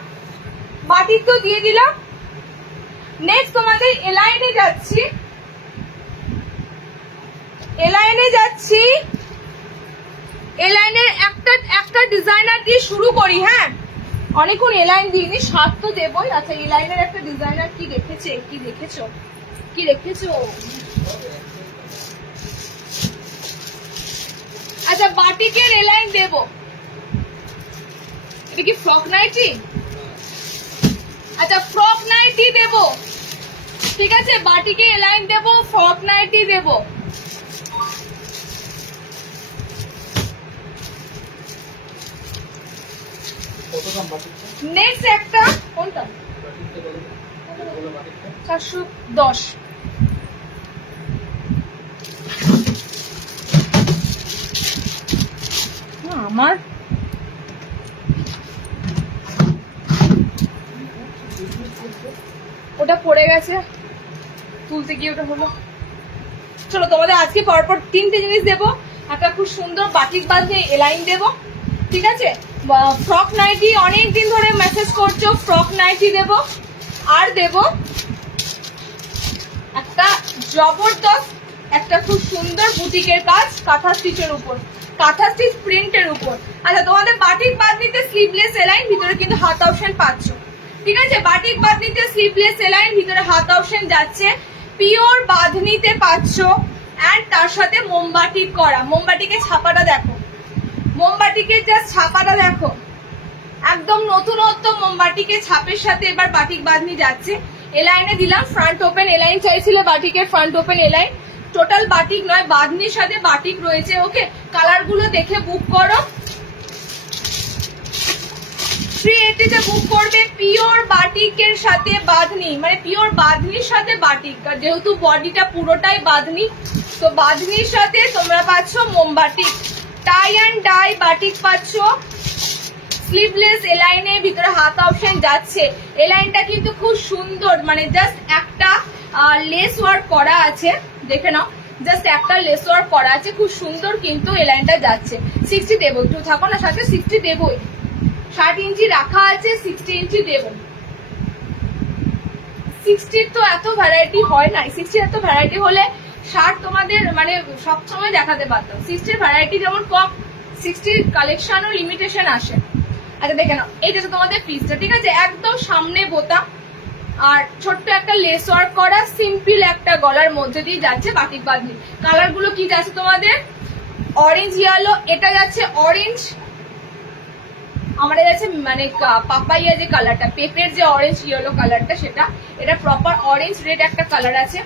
বাটিক তো দিয়ে দিলাম। নেক্সট তোমাদের এলাইনে যাচ্ছি, এলাইনে যাচ্ছি। এলাইনের একটা ডিজাইনার দিয়ে শুরু করি। হ্যাঁ, অনেকক্ষণ এলাইন দিইনি, শার্ট তো দেবই। আচ্ছা, এলাইনের একটা ডিজাইনার কি রেখেছে, কি রেখেছো, কি রেখেছো? আচ্ছা, বাটিকের এলাইন দেব। এটা কি ফ্রক নাইটি? আচ্ছা, ফ্রক নাইটি দেব, ঠিক আছে। বাটিকে এলাইন দেব, ফ্রক নাইটি দেব। নেক্সট একটা কোনটা? 410। আমার ওটা পড়ে গেছে, তুলতে গিয়ে ওটা হলো। চলো, তোমাদের আজকে পরপর 3টে জিনিস দেবো। একটা খুব সুন্দর বাটিক বাঁধে এলাইন দেবো, ঠিক আছে। ফ্রক নাইটি অনেক দিন ধরে মেসেজ করছো, ফ্রক নাইটি দেব, আর দেব একটা জবরদস্ত একটা খুব সুন্দর বুটিকের কাজ কাঁথা স্টিচের উপর, কাঁথা স্টিচ প্রিন্টের উপর। আচ্ছা, তোমাদের বাটিক বাঁধনিতে স্লিভলেস এলাইন, ভিতরে কিন্তু হাত অপশন পাচ্ছ, ঠিক আছে। বাটিক বাঁধনিতে স্লিভলেস এলাইন, ভিতরে হাত অপশন যাচ্ছে, পিওর বাঁধনিতে পাচ্ছ, এন্ড তার সাথে মোমবাটিক করা। মোমবাটিকে ছাপাটা দেখো, মোমবাটিকে জাস্ট ছাপাটা দেখো, একদম নতুনত্ব মোমবাটিকে ছাপের সাথে এবার বাটিক বাঁধনি যাচ্ছে। এলাইনে দিলাম ফ্রন্ট ওপেন এলাইন, চাইছিলে বাটিকের front open align, total batik নয়, বাঁধনির সাথে বাটিক রয়েছে। ওকে, কালার গুলো দেখে বুক করো, 380 তে বুক করবে। পিওর বাটিকের সাথে বাঁধনি, মানে পিওর বাঁধনির সাথে বাটিক, যেহেতু বডিটা পুরোটাই বাঁধনি, তো বাঁধনির সাথে তোমরা পাচ্ছ মোমবাটিক, টাই অ্যান্ড ডাই বাটিক পাচ্ছ। স্লিভলেস এলাইনে ভিতরে হাত অপশন যাচ্ছে। এলাইনটা কিন্তু খুব সুন্দর, মানে জাস্ট একটা লেস ওয়ার্ক করা আছে, দেখে নাও, জাস্ট একটা লেস ওয়ার্ক করা আছে, খুব সুন্দর কিন্তু এলাইনটা যাচ্ছে। 60 দেবো, একটু থাকো না সাথে, 60 দেবই, 60 ইঞ্চি রাখা আছে, 60 ইঞ্চি দেবো। 60 তো এত ভ্যারাইটি হয় না, 60 এত ভ্যারাইটি হলে 60 তোমাদের মানে সবসময় দেখাতে পারতাম। 60 ভ্যারাইটি যেমন কম, 60 কালেকশনও লিমিটেশন আসে। আচ্ছা দেখে নাও, এইটা তো তোমাদের পিসটা, ঠিক আছে, একদম সামনে বোতাম আর ছোট্ট একটা লেস ওয়ার্ক করা, সিম্পল একটা গলার মধ্যে দিয়ে যাচ্ছে বাটিক বাঁধনি। কালার গুলো কি যাচ্ছে তোমাদের? অরেঞ্জ ইয়েলো, এটা যাচ্ছে অরেঞ্জ, আমাদের যাচ্ছে মানে পাপাইয়া যে কালারটা, পেঁপের যে অরেঞ্জ ইয়েলো কালারটা সেটা, এটা প্রপার অরেঞ্জ রেড একটা কালার আছে,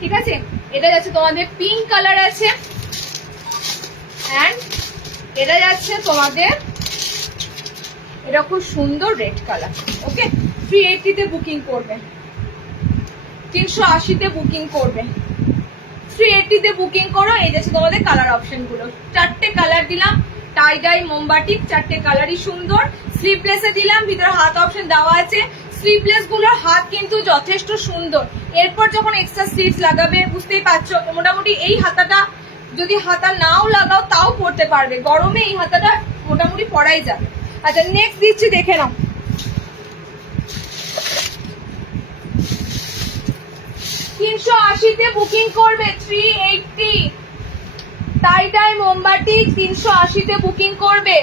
ঠিক আছে। এটা যাচ্ছে তোমাদের পিঙ্ক কালার আছে, এন্ড এটা যাচ্ছে তোমাদের এটা খুব সুন্দর রেড কালার। ওকে, 380 তে বুকিং করবে, 380 তে বুকিং করবে, 380 তে বুকিং করো। এই যাচ্ছে তোমাদের কালার অপশন গুলো, 4টে কালার দিলাম, টাই ডাই মোমবাটিক, 4টে কালারই সুন্দর। স্লিভলেসে দিলাম, ভিতরে হাত অপশন দেওয়া আছে। স্লিভলেস গুলোর হাত কিন্তু যথেষ্ট সুন্দর। এরপর যখন এক্সট্রা স্লিভস লাগাবে, বুঝতেই পারছো, মোটামুটি এই হাতাটা যদি হাতা নাও লাগাও তাও পরতে পারবে, গরমে এই হাতাটা মোটামুটি পরাই যাবে। আচ্ছা, নেক্সট দিচ্ছি, দেখে নাও, 380 তে বুকিং করবে, 380 টাই ডাই মোমবাটিক, 380 তে বুকিং করবে।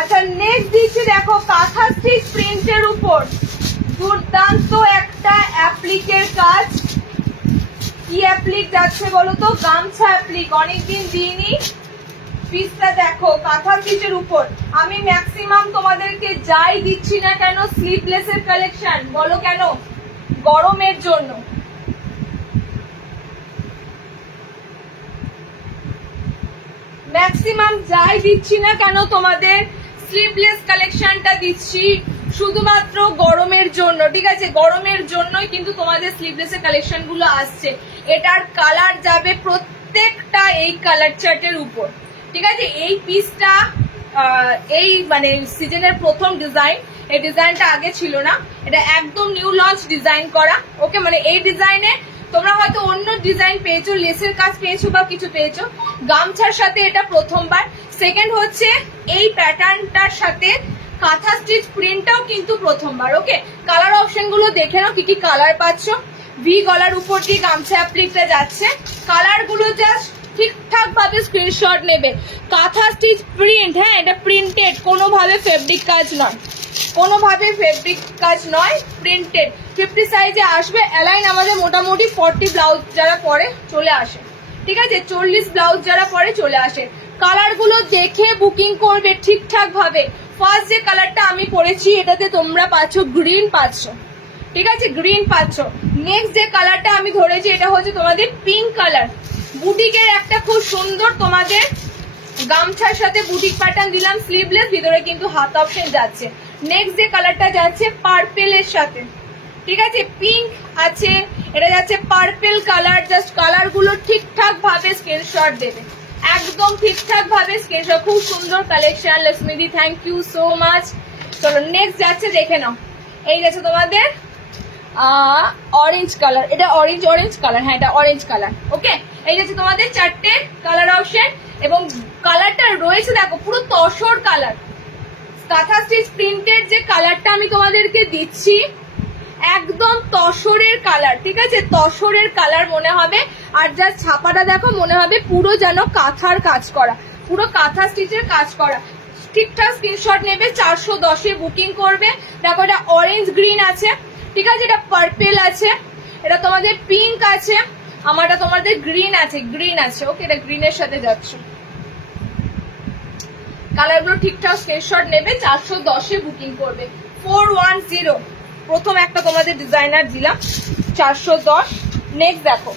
আচ্ছা, নেক্সট দিচ্ছি দেখো, কাঁথা স্টিচ প্রিন্টের উপর দুর্দান্ত একটা অ্যাপ্লিকের কাজ। কি অ্যাপ্লিক যাচ্ছে বলো তো? গামছা অ্যাপ্লিক, অনেকদিন দিইনি। পিসটা দেখো, কাঁথা স্টিচের উপর। আমি ম্যাক্সিমাম তোমাদেরকে যাই দিচ্ছি না কেন স্লিভলেসের কালেকশন, বলো কেন? গরমের জন্য। ম্যাক্সিমাম যাই দিচ্ছি না কেন তোমাদের স্লিভলেস কালেকশনটা দিচ্ছি শুধুমাত্র গরমের জন্য, ঠিক আছে। গরমের জন্যই কিন্তু তোমাদের স্লিভলেসের কালেকশন গুলো আসছে। এটার কালার যাবে প্রত্যেকটা এই কালার চার্টের উপর, ঠিক আছে। এই পিসটা এই মানে সিজনের প্রথম ডিজাইন, এই ডিজাইনটা আগে ছিল না, এটা একদম নিউ লঞ্চ ডিজাইন করা। ওকে, মানে এই ডিজাইনে তোমরা হয়তো অন্য ডিজাইন পেয়েছো, লেসের কাজ পেয়েছো বা কিছু পেয়েছো, গামছার সাথে এটা প্রথমবার। সেকেন্ড হচ্ছে এই প্যাটার্নটার সাথে কাঁথা স্টিচ প্রিন্টটাও কিন্তু প্রথমবার। ওকে, কালার অপশন গুলো দেখে নাও, কি কি কালার পাচ্ছ। ভি গলার উপর দিয়ে গামছা অ্যাপ্লিকটা যাচ্ছে, কালার গুলো জাস্ট ঠিকঠাক ভাবে স্ক্রিনশট নেবে। কাঁথা স্টিচ প্রিন্ট, হ্যাঁ, এটা প্রিন্টেড, কোনোভাবে ফেব্রিক কাজ নয়, কোনোভাবে ফেব্রিক কাজ নয়, প্রিন্টেড। 50 সাইজে আসবে। অ্যালাইন আমাদের মোটামুটি 40 ব্লাউজ যারা পরে চলে আসে, ঠিক আছে, 40 ব্লাউজ যারা পরে চলে আসে। কালার গুলো দেখে বুকিং করবে ঠিকঠাক ভাবে। ফার্স্ট যে কালারটা আমি পরেছি এটাতে তোমরা পাচ্ছ গ্রিন পাচ্ছ, ঠিক আছে, গ্রিন পাচ্ছ। নেক্সট যে কালারটা আমি ধরেছি এটা হচ্ছে তোমাদের পিঙ্ক কালার। বুটিকের একটা খুব সুন্দর তোমাদের গামছার সাথে বুটিক প্যাটার্ন দিলাম, স্লিভলেস, ভিতরে কিন্তু হাত অপশন যাচ্ছে। নেক্সট যে কালারটা যাচ্ছে পার্পেলের সাথে, ঠিক আছে, পিঙ্ক আছে, এটা যাচ্ছে পার্পল কালার। জাস্ট কালার গুলো ঠিকঠাক ভাবে স্ক্রিনশট দেবে, একদম ঠিকঠাক ভাবে স্ক্রিনশট। খুব সুন্দর কালেকশন লক্ষ্মীদি, থ্যাংক ইউ সো মাচ। চলো নেক্সট যাচ্ছে, দেখে নাও। এই যাচ্ছে তোমাদের অরেঞ্জ কালার, এটা অরেঞ্জ কালার, হ্যাঁ এটা অরেঞ্জ কালার। ওকে, এই যাচ্ছে তোমাদের 4টে কালার অপশন এবং কালারটা রয়েছে দেখো পুরো তসর কালার। কাঁথা স্টিচ প্রিন্টের যে কালারটা আমি তোমাদেরকে দিচ্ছি একদম তসরের কালার, ঠিক আছে, তসরের কালার মনে হবে। আর জাস্ট ছাপাটা দেখো মনে হবে পুরো যেন কাঁথার কাজ করা, পুরো কাঁথা স্টিচের কাজ করা। ঠিকঠাক স্ক্রিনশট নেবে, 410-এ বুকিং করবে। দেখো এটা অরেঞ্জ গ্রিন আছে, ঠিক আছে, এটা পার্পেল আছে, এটা তোমাদের পিঙ্ক আছে, আমারটা তোমাদের গ্রিন আছে। ওকে, এটা গ্রিনের সাথে যাচ্ছে। কালারগুলো ঠিকঠাক স্ক্রিনশট নেবে, 410-এ বুকিং করবে। 410 প্রথম একটা তোমাদের ডিজাইনার দিলাম, 410। নেক্সট দেখো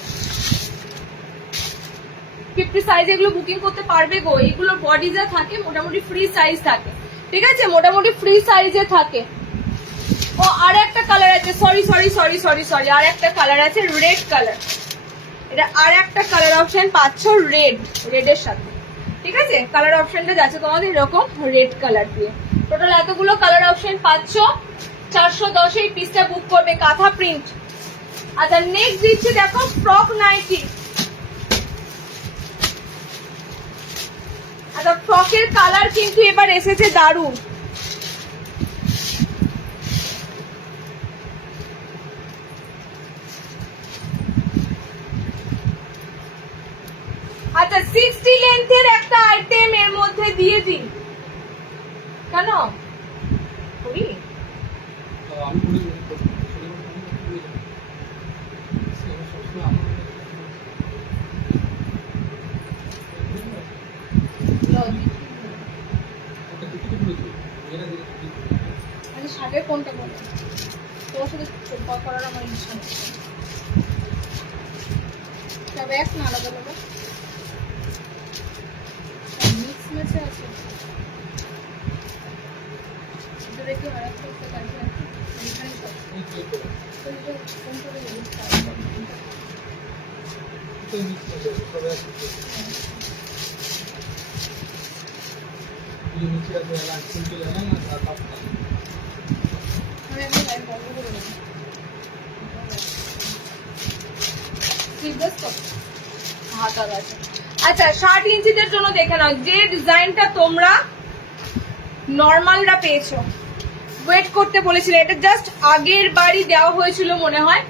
50 সাইজ, এগুলো বুকিং করতে পারবে গো। এগুলোর বডি যা থাকে মোটামুটি ফ্রি সাইজ থাকে, ঠিক আছে, মোটামুটি ফ্রি সাইজে থাকে। ও আর একটা কালার আছে, সরি আর একটা কালার আছে, রেড কালার। এটা আর একটা কালার অপশন পাচ্ছ রেডের সাথে, ঠিক আছে। কালার অপশনটা যাচ্ছে তোমাদের এরকম রেড কালার দিয়ে। টোটাল এতগুলো কালার অপশন পাচ্ছ, 410 এই পিসটা বুক করবে, কাঁথা প্রিন্ট। আচ্ছা নেক্সট দিচ্ছি দেখো ফ্রক নাইটি। আচ্ছা ফ্রকের কালার কিন্তু এবার এসেছে দারুণ। আচ্ছা 60 লেন্থের একটা আইটেম এর মধ্যে দিয়ে দিন, কেন করি শার্টের কোনটা বলো, তোমার সাথে করার আমার ইচ্ছা নেই। তবে এক না আলাদা আলাদা মিক্স ম্যাচে আছে, এটা কি আর একটা কাজ আছে এখানে সব তো এটা কোনটা ইউজ করা তো মিক্স ম্যাচে সব আছে। ये नीचे रखे वाला सिंपल है ना आप हमें लाइन बंद कर दो सीधा स्टॉप हाथ आ गया। আচ্ছা 60 ইঞ্চিদের জন্য দেখে নাও, যে ডিজাইনটা তোমরা নরমালরা পেয়েছো, ওয়েট করতে বলেছিলে, এটা জাস্ট আগের বারই দেওয়া হয়েছিল মনে হয়।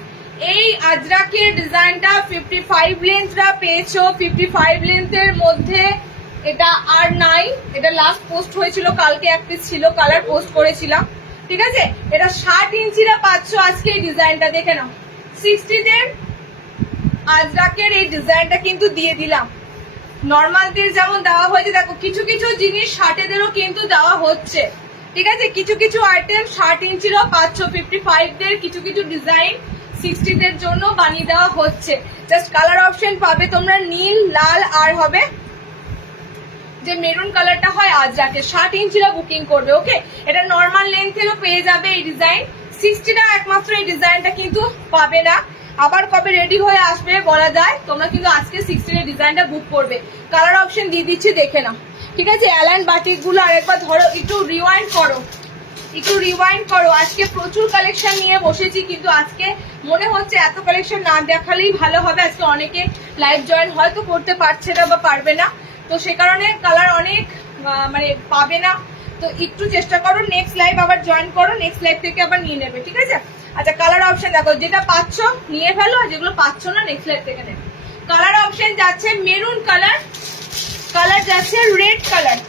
এই আজরাকের ডিজাইনটা 55 লেন্থরা পেয়েছো। 55 লেন্থের মধ্যে এটা আর নাই, এটা লাস্ট পোস্ট হয়েছিল কালকে, এক পিস ছিল, কালার পোস্ট করেছিলাম, ঠিক আছে। এটা 60 ইঞ্চিরা পাচ্ছ আজকে এই ডিজাইনটা, দেখে নাও। 60দের আজরাকের এই ডিজাইনটা কিন্তু দিয়ে দিলাম। নর্মালদের যেমন দেওয়া হয়েছে দেখো, কিছু কিছু জিনিস 60দেরও কিন্তু দেওয়া হচ্ছে, ঠিক আছে। কিছু কিছু আইটেম 60 ইঞ্চিরও পাচ্ছ। 55দের কিছু কিছু ডিজাইন 60দের জন্য বানিয়ে দেওয়া হচ্ছে। জাস্ট কালার অপশন পাবে তোমরা নীল, লাল আর হবে যে মেরুন কালারটা হয় আজরাকে। 60 ইঞ্চিরা বুকিং করবে। ওকে, এটা নর্মাল লেন্থেরও পেয়ে যাবে এই ডিজাইন। 60টা একমাত্র এই ডিজাইনটা কিন্তু পাবে না, আবার কবে রেডি হয়ে আসবে বলা যায়। তোমরা কিন্তু আজকে 60 এর ডিজাইনটা বুক করবে। কালার অপশন দিয়ে দিচ্ছি, দেখে নাও, ঠিক আছে। অ্যালাইন বাটিক গুলো আরেকবার ধরো, একটু রিওয়াইন্ড করো, আজকে প্রচুর কালেকশন নিয়ে বসেছি, কিন্তু আজকে মনে হচ্ছে এত কালেকশন না দেখালেই ভালো হবে। আজকে অনেকে লাইভ জয়েন হয়তো করতে পারছে না বা পারবে না, তো সে কারণে কালার অনেক মানে পাবে না। তো একটু চেষ্টা করো, নেক্সট লাইভ আবার জয়েন করো, নেক্সট লাইভ থেকে আবার নিয়ে নেবে, ঠিক আছে। আচ্ছা কালার অপশন দেখো, যেটা পাচ্ছ নিয়ে ফেলো, আর যেগুলো পাচ্ছ না নেক্সট লাইভ থেকে নেবে। কালার অপশন যাচ্ছে মেরুন কালার, কালার যাচ্ছে রেড কালার,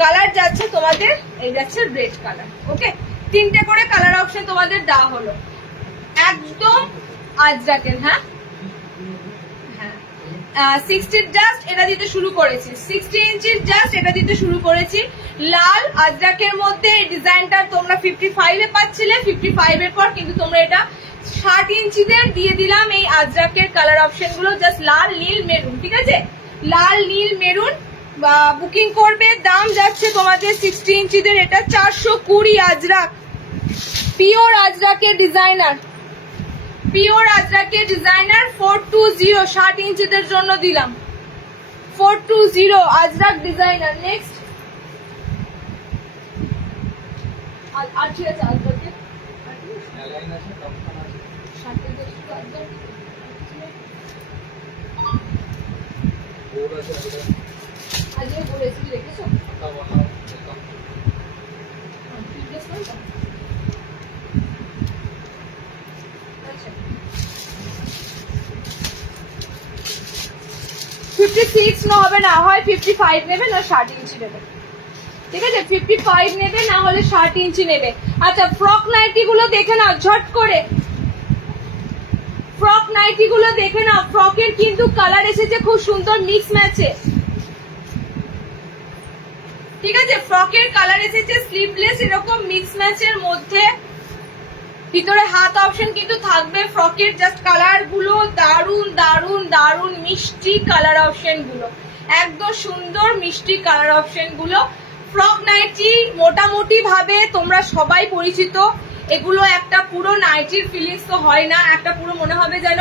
কালার যাচ্ছে তোমাদের এই যাচ্ছে রেড কালার। ওকে, 3টে করে কালার অপশন তোমাদের দেওয়া হলো একদম আজরাকের। হ্যাঁ 60 জাস্ট এটা দিতে শুরু করেছি, 60 ইঞ্চির জাস্ট এটা দিতে শুরু করেছি। লাল আজরাকের মধ্যে এই ডিজাইনটা তোমরা 55 এ পাচ্ছিলে, 55 এর পর কিন্তু তোমরা এটা 60 ইঞ্চিদের দিয়ে দিলাম এই আজরাকের কালার অপশন গুলো। জাস্ট লাল, নীল, মেরুন, ঠিক আছে, লাল, নীল, মেরুন বুকিং করবে। দাম যাচ্ছে তোমাদের 60 ইঞ্চিদের এটা 420 আজরাক, পিওর আজরাকের ডিজাইনার, পিওর আজরাকের ডিজাইনার 420 60 ইঞ্চিদের জন্য দিলাম 420 আজরাক ডিজাইনার। নেক্সট আর ঠিক আছে আজরাকের আজকে বলেছি দেখেছো না হবে না হয় 55 নেবে না 60 ইঞ্চি নেবে, ঠিক আছে 55 নেবে না হলে 60 ইঞ্চি নেবে। আচ্ছা ফ্রক নাইটি গুলো দেখে নাও ঝট করে, ফ্রক নাইটি গুলো দেখে নাও, ফ্রকের কিন্তু কালার এসেছে খুব সুন্দর মিক্স ম্যাচে, ঠিক আছে ফ্রকের কালার এসেছে স্লিভলেস এরকম মিক্স ম্যাচের মধ্যে, ভিতরে হাত অপশন কিন্তু থাকবে। ফ্রকের জাস্ট কালার গুলো দারুন দারুন দারুন মিষ্টি কালার অপশন গুলো, একদম সুন্দর মিষ্টি কালার অপশন গুলো। ফ্রক নাইটি মোটামুটি ভাবে তোমরা সবাই পরিচিত, এগুলো একটা পুরো নাইটির ফিলিংস তো হয় না, একটা পুরো মনে হবে যেন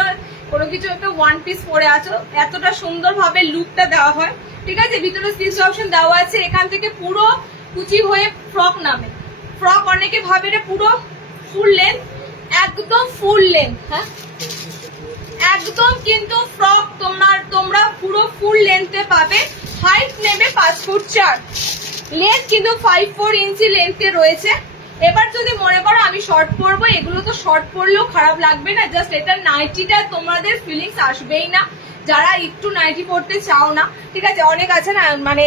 কোনো কিছু একটা ওয়ান পিস পরে আছো, এতটা সুন্দর ভাবে লুকটা দেওয়া হয়, ঠিক আছে। ভিতরে স্লিভস অপশন দেওয়া আছে, এখান থেকে পুরো কুচি হয়ে ফ্রক নামে। ফ্রক অনেকে ভাবে এটা পুরো ফুল লেন্থ, একদম ফুল লেন্থ, হ্যাঁ একদম কিন্তু ফ্রক তোমরা পুরো ফুল লেন্থে পাবে। হাইট নেবে 5 ফুট 4, লেন্থ কিন্তু 5-4 ইঞ্চি লেন্থে রয়েছে। এবার যদি মনে করো আমি শর্ট পরবো, এগুলো তো শর্ট পরলেও খারাপ লাগবে না, জাস্ট এটা নাইটিটা তোমাদের ফিলিংস আসবেই না যারা একটু নাইটি পরতে চাও না, ঠিক আছে। অনেক আছে না মানে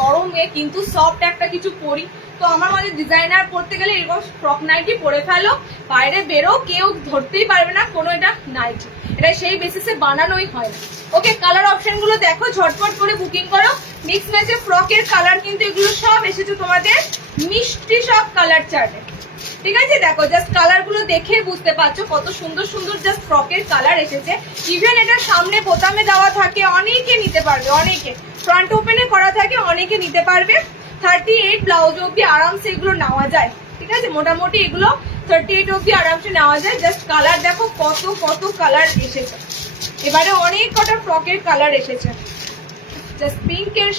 গরমে কিন্তু সফট একটা কিছু পরি, তো আমার মনে ডিজাইনার পরতে গেলে এরকম ফ্রক নাইটি পরে ফেলো, বাইরে বেরো কেউ ধরতেই পারবে না কোনো এটা নাইটি, এটা সেই বেসিসে বানানোই হয় না। ওকে কালার অপশন গুলো দেখো, ঝটপট করে বুকিং করো। মিক্স ম্যাচে ফ্রকের কালার কিন্তু এগুলো সব এসেছে তোমাদের মিষ্টি সব কালার চার্টে, ঠিক আছে। দেখো জাস্ট কালার গুলো দেখে বুঝতে পারছো কত সুন্দর সুন্দর জাস্ট ফ্রকের কালার এসেছে। ইভেন এটা সামনে বোতামে দেওয়া থাকে, অনেকে নিতে পারবে, অনেকে ফ্রন্ট ওপেনে করা থাকে, অনেকে নিতে পারবে। 38 ব্লাউজ অব্দি আরামসে এগুলো নেওয়া যায়, ঠিক আছে। মোটামুটি এগুলো 38 অব্দি আরামসে নেওয়া যায়। জাস্ট কালার দেখো কত কত কালার এসেছে, এবারে অনেক কটা ফ্রকের কালার এসেছে। জাস্ট পিঙ্কের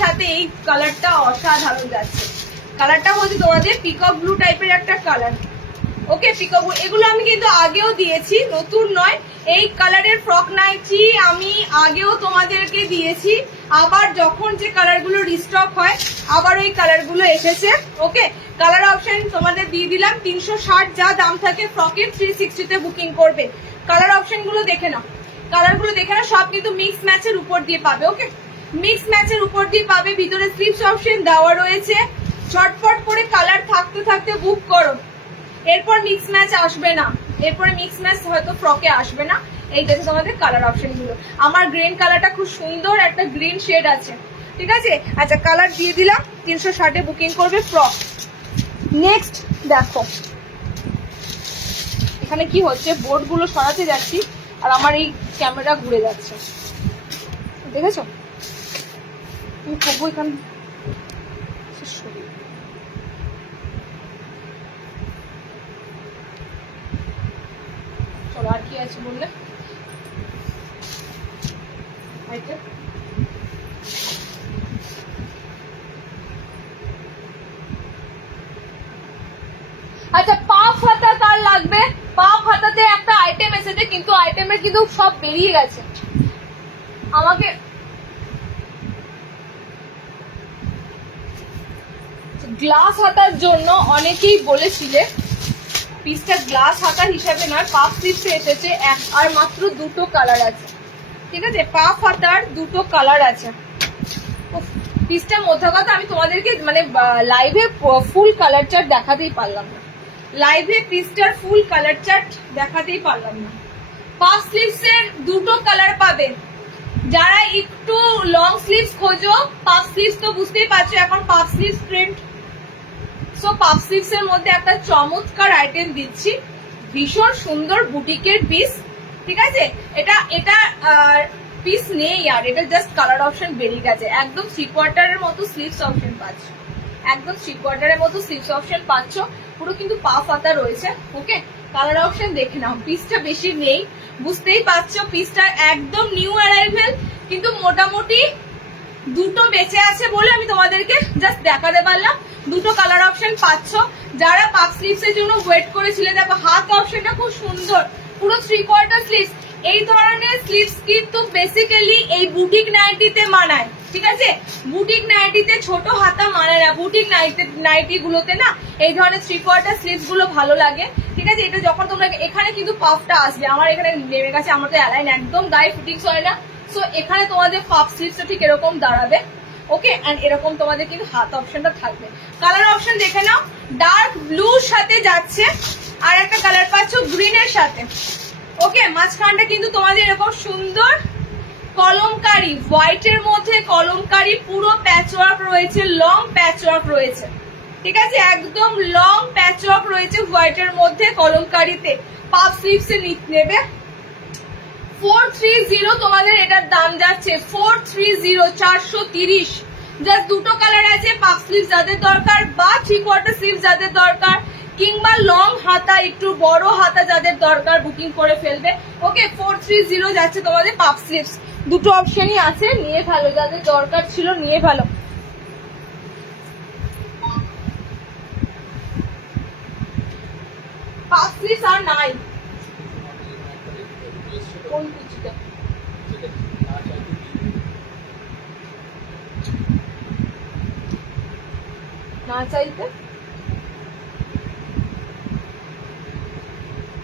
সাথে এই কালারটা অসাধারণ যাচ্ছে। কালারটা হচ্ছে তোমাদের পিকক ব্লু টাইপের একটা কালার, ওকে পিকক ব্লু। এগুলো আমি কিন্তু আগেও দিয়েছি, নতুন নয়। এই কালারের ফ্রক নাইটি আমি আগেও তোমাদেরকে দিয়েছি, আবার যখন যে কালারগুলো রিস্টক হয় আবার ওই কালারগুলো এসেছে, ওকে। কালার অপশন তোমাদের দিয়ে দিলাম 360 যা দাম থাকে ফ্রকের 360-তে বুকিং করবে। কালার অপশন গুলো দেখে নাও, কালারগুলো দেখে নাও, সব কিন্তু মিক্স ম্যাচের উপর দিয়ে পাবে, ওকে মিক্স ম্যাচের উপর দিয়ে পাবে। ভিতরে স্লিভস অপশন দেওয়া রয়েছে, ঝটপট করে কালার থাকতে থাকতে বুক করো। এরপর মিক্স ম্যাচ আসবে না, এরপরে মিক্স ম্যাচ হয়তো ফ্রকে আসবে না। এইটাতে তোমাদের কালার অপশন গুলো, আমার গ্রিন কালারটা খুব সুন্দর একটা গ্রিন শেড আছে, ঠিক আছে। আচ্ছা কালার দিয়ে দিলাম, 360-এ বুকিং করবে ফ্রক। নেক্সট দেখো এখানে কি হচ্ছে, বোর্ড গুলো সরাতে যাচ্ছি আর আমার এই ক্যামেরা ঘুরে যাচ্ছে, দেখেছো আমি করবো এখানে। চলো আর কি আছে বললে, আচ্ছা পাফ হাতা কার লাগবে? পাফ হাতাতে একটা আইটেম এসেছে কিন্তু আইটেমের কিন্তু সব বেরিয়ে গেছে। আমাকে গ্লাস হাতার জন্য অনেকেই বলেছিলে, পিসটা গ্লাস হাতার হিসাবে নয়, পাফ স্লিভসে এসেছে আর মাত্র 2টো কালার আছে, ঠিক আছে। পাফ হাতার 2টো কালার আছে। পিসটার মধ্যে কথা আমি তোমাদেরকে মানে লাইভে ফুল কালার চার্ট দেখাতেই পারলাম না, লাইভে পিসটার ফুল কালার চার্ট দেখাতেই পারলাম না। পাফ স্লিভস এর 2টো কালার পাবে। যারা একটু লং স্লিভস খোঁজো, পাফ স্লিভস তো বুঝতেই পারছো এখন puff sleeves trend, so puff sleeves এর মধ্যে একটা চমৎকার আইটেম দিচ্ছি, ভীষণ সুন্দর বুটিকের পিস, ঠিক আছে। এটা পিস নেই আর এটা জাস্ট কালার অপশন বেরিয়ে গেছে। একদম 3/4 মতো স্লিভস অপশন পাচ্ছ, একদম 3/4 মতো স্লিভস অপশন পাচ্ছ। পুরো কিন্তু পাফ হাতা রয়েছে। ওকে, কালার অপশন দেখে নাও, পিসটা বেশি নেই, বুঝতেই পারছো পিসটা একদম নিউ অ্যারাইভেল, কিন্তু মোটামুটি দুটো বেঁচে আছে বলে আমি তোমাদেরকে জাস্ট দেখাতে পারলাম। দুটো কালার অপশন পাচ্ছ। যারা পাফ স্লিভস এর জন্য ওয়েট করেছিলে, দেখো হাত অপশনটা খুব সুন্দর, পুরো 3/4 স্লিভস। এই ধরনের স্লিভস কিন্তু বেসিক্যালি এই বুটিক নাইটিতে মানায়, ঠিক আছে? বুটিক নাইটিতে ছোট হাতা মানায় না, বুটিক নাইটি গুলোতে না এই ধরনের 3/4 স্লিভস গুলো ভালো লাগে, ঠিক আছে? এটা যখন তোমরা এখানে কিন্তু পাফটা আসবে, আমার এখানে নেমে গেছে, আমার তো অ্যালাইন একদম গায়ে ফিটিংস হয় না, সো এখানে তোমাদের পাফ স্লিভসটা ঠিক এরকম দাঁড়াবে। ওকে, এন্ড এরকম তোমাদের কিন্তু হাত অপশনটা থাকবে। কালার অপশন দেখে নাও, ডার্ক ব্লুর সাথে যাচ্ছে, আর একটা কালার পাচ্ছ গ্রিনের সাথে। ওকে, মাঝখানটা কিন্তু তোমাদের এরকম সুন্দর কলমকারি, হোয়াইটের মধ্যে কলমকারি, পুরো প্যাচওয়ার্ক রয়েছে, লং প্যাচওয়ার্ক রয়েছে, ঠিক আছে? একদম লং প্যাচওয়ার্ক রয়েছে হোয়াইটের মধ্যে কলমকারিতে। পাফ স্লিভস এ নেবে 430, তোমাদের এটার দাম যাচ্ছে 430, 430। জাস্ট দুটো কালার আছে, পাফ স্লিভস যাদের দরকার বা 3/4 স্লিভস যাদের দরকার, কিংবা লং হাতা একটু বড় হাতা যাদের দরকার, বুকিং করে ফেলবে। ওকে, 430 যাচ্ছে তোমাদের পাফ স্লিভস। দুটো অপশনই আছে, নিয়ে ভালো, যাদের দরকার ছিল নিয়ে ভালো। পাফ স্লিভস আর নাই। কোন কুচিটা? না চাইতে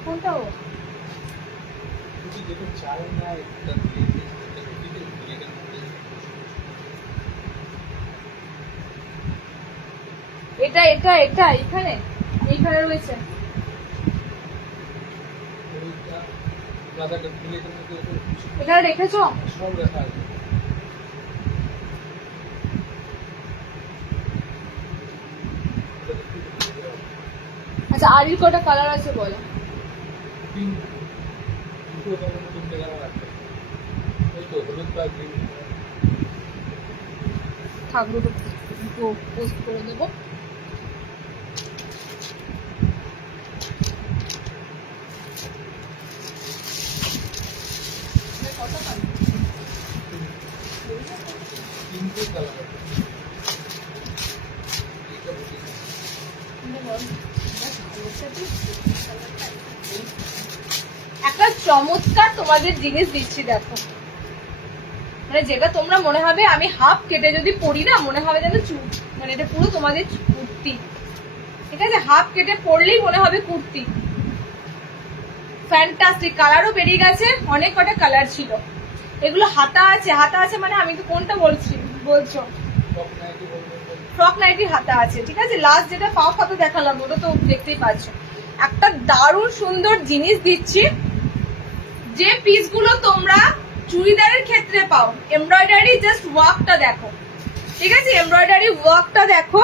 কোনটা? ও এটা এটা এটা এখানে এইখানে রয়েছে। এখানে রেখেছো? আচ্ছা, আরির কটা কালার আছে বলো? থাক, দুটো পোস্ট করে দেবো। একটা চমৎকার তোমাদের জিনিস দিচ্ছি, দেখো, মানে যেটা তোমরা মনে হবে আমি হাফ কেটে যদি পরি না, মনে হবে যেন মানে এটা পুরো তোমাদের কুর্তি, ঠিক আছে? হাফ কেটে পরলেই মনে হবে কুর্তি। ফ্যান্টাস্টিক, কালারও বেরিয়ে গেছে, অনেক কটা কালার ছিল। এগুলো হাতা আছে, হাতা আছে মানে আমি তো কোনটা বলছো? ফ্রক নাইটির হাতা আছে, ঠিক আছে? লাস্ট যেটা পাফ হাতা দেখালাম ওটা তো দেখতেই পাচ্ছ। একটা দারুণ সুন্দর জিনিস দিচ্ছি, যে পিসগুলো তোমরা চুড়িদারের ক্ষেত্রে পাও। এমব্রয়ডারি জাস্ট ওয়ার্কটা দেখো, ঠিক আছে? এমব্রয়ডারি ওয়ার্কটা দেখো,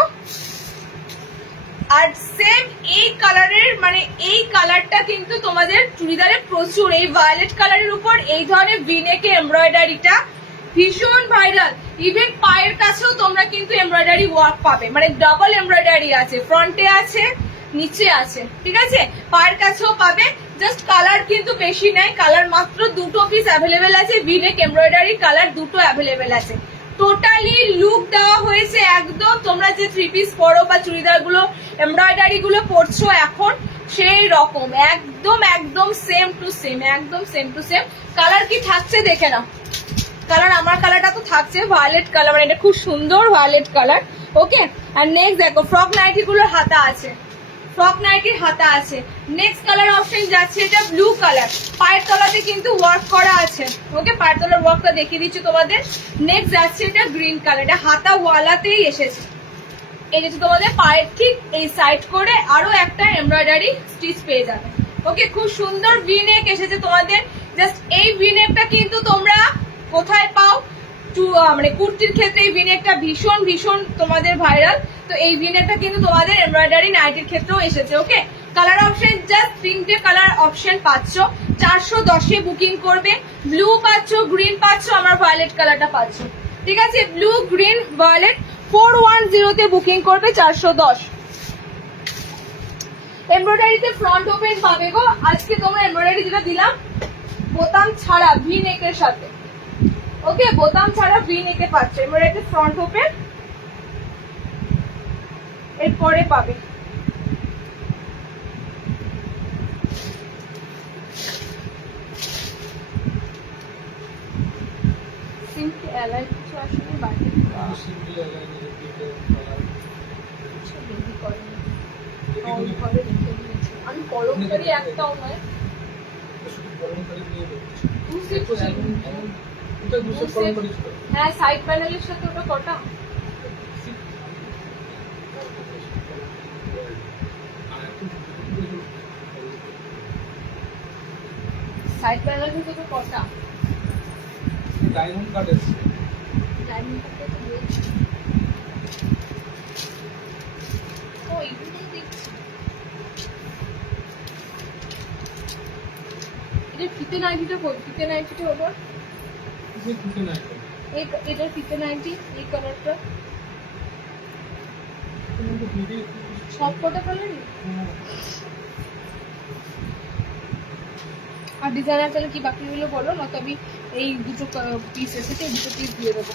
আর সেম এই কালারের, মানে এই কালারটা কিন্তু তোমাদের চুড়িদারে প্রচুর, এই ভায়োলেট কালারের উপর এই ধরনের ভিনেকে এমব্রয়ডারিটা ভীষণ ভাইরাল। ইভেন পায়ের কাছেও তোমরা কিন্তু এমব্রয়ডারি ওয়ার্ক পাবে, মানে ডাবল এমব্রয়ডারি আছে, ফ্রন্টে আছে, নিচে আছে, ঠিক আছে? পায়ের কাছেও পাবে। জাস্ট কালার কিন্তু বেশি নাই, কালার মাত্র দুটো পিস অ্যাভেলেবেল আছে, ভিনেক এমব্রয়ডারি কালার দুটো অ্যাভেলেবেল আছে। টোটালি লুক দেওয়া হয়েছে একদম, তোমরা যে 3 পিস পরো বা চুড়িদার গুলো এমব্রয়ডারি গুলো পরছো এখন, সেই রকম একদম একদম সেম টু সেম, একদম সেম টু সেম। কালার কি থাকছে দেখে নাও। কালার, আমার কালারটা তো থাকছে ভায়োলেট কালার, মানে এটা খুব সুন্দর ভায়োলেট কালার। ওকে, আর নেক্সট দেখো ফ্রক নাইটি গুলোর হাতা আছে, ফ্রক নাইটির হাতা আছে। নেক্সট কালার অপশন যাচ্ছে এটা ব্লু কালার, পায়ের তলাতে কিন্তু ওয়ার্ক করা আছে। ওকে, পায়ের তলার ওয়ার্কটা দেখিয়ে দিচ্ছি তোমাদের। নেক্সট যাচ্ছে এটা গ্রিন কালার, এটা হাতা ওয়ালাতেই এসেছে। এই যে তোমাদের পায়ের ঠিক এই সাইড করে আরো একটা এমব্রয়ডারি স্টিচ পেয়ে যাবে। ওকে, খুব সুন্দর ভি নেক এসেছে তোমাদের। জাস্ট এই ভি নেকটা কিন্তু তোমরা কোথায় পাও? মানে কুর্তির ক্ষেত্রে এই ভি নেকটা ভীষণ ভীষণ তোমাদের ভাইরাল। তো এই ভি নেকটা কিন্তু তোমাদের এমব্রয়ডারি নাইটির ক্ষেত্রেও এসেছে। ওকে, কালার অপশন জাস্ট 3টে কালার অপশন পাচ্ছ, 410-এ বুকিং করবে। ব্লু পাচ্ছ, গ্রিন পাচ্ছ, আমার ভায়োলেট কালারটা পাচ্ছ, ঠিক আছে? ব্লু, গ্রিন, ভায়োলেট 410-তে বুকিং করবে 410। এমব্রয়ডারিতে ফ্রন্ট ওপেন পাবে গো। আজকে তোমরা এমব্রয়ডারি যেটা দিলাম বোতাম ছাড়া ভি নেকের সাথে, ওকে বোতাম ছাড়া ভি নেকে পাচ্ছে। এমব্রয়ডারিতে ফ্রন্ট ওপেন এরপরে পাবে। সিম্পল অ্যালাইন কিছু আসলে বাইরে সিম্পল অ্যালাইন রিপিটেড কালার আমি কলমকারি একটাও নয়, হ্যাঁ সাইড প্যানেলের সাথে ওটা কটা সাইড প্যানেলের সাথে তো কটা ডায়মন্ড কাট আছে। ডায়মন্ড কাটটা তো রয়েছে। ও এইগুলোই দেখছি। এটা ফিতে নাইটিটা কই? ফিতে নাইটিটা ওটা এটার ফিতে নাইটি এই কালারটা সব কটা কালারই। আর ডিজাইনার তাহলে কি বাকি গুলো বলো না, তো আমি এই দুটো পিস এসেছে, দুটো পিস দিয়ে দেবো।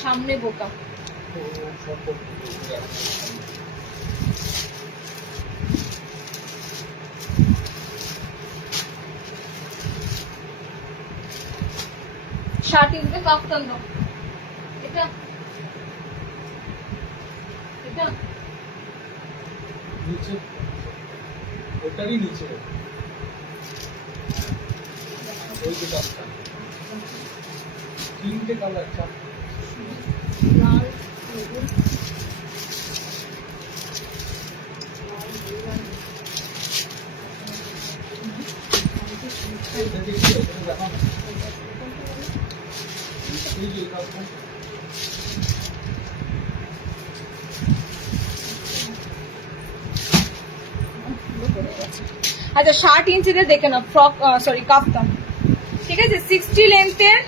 সামনে বোতাম শার্ট ইনতে কাফতান দাও। এটা এটা নিচে ওটারই নিচে ওই যে কাজটা তিনটে কালার চারটে লাল মেরুন এটা দেখি এটা দেখা না এই যে কাজটা আচ্ছা 60 ইঞ্চিতে দেখে নাও ফ্রক সরি কাফতান, ঠিক আছে 60 লেন্থের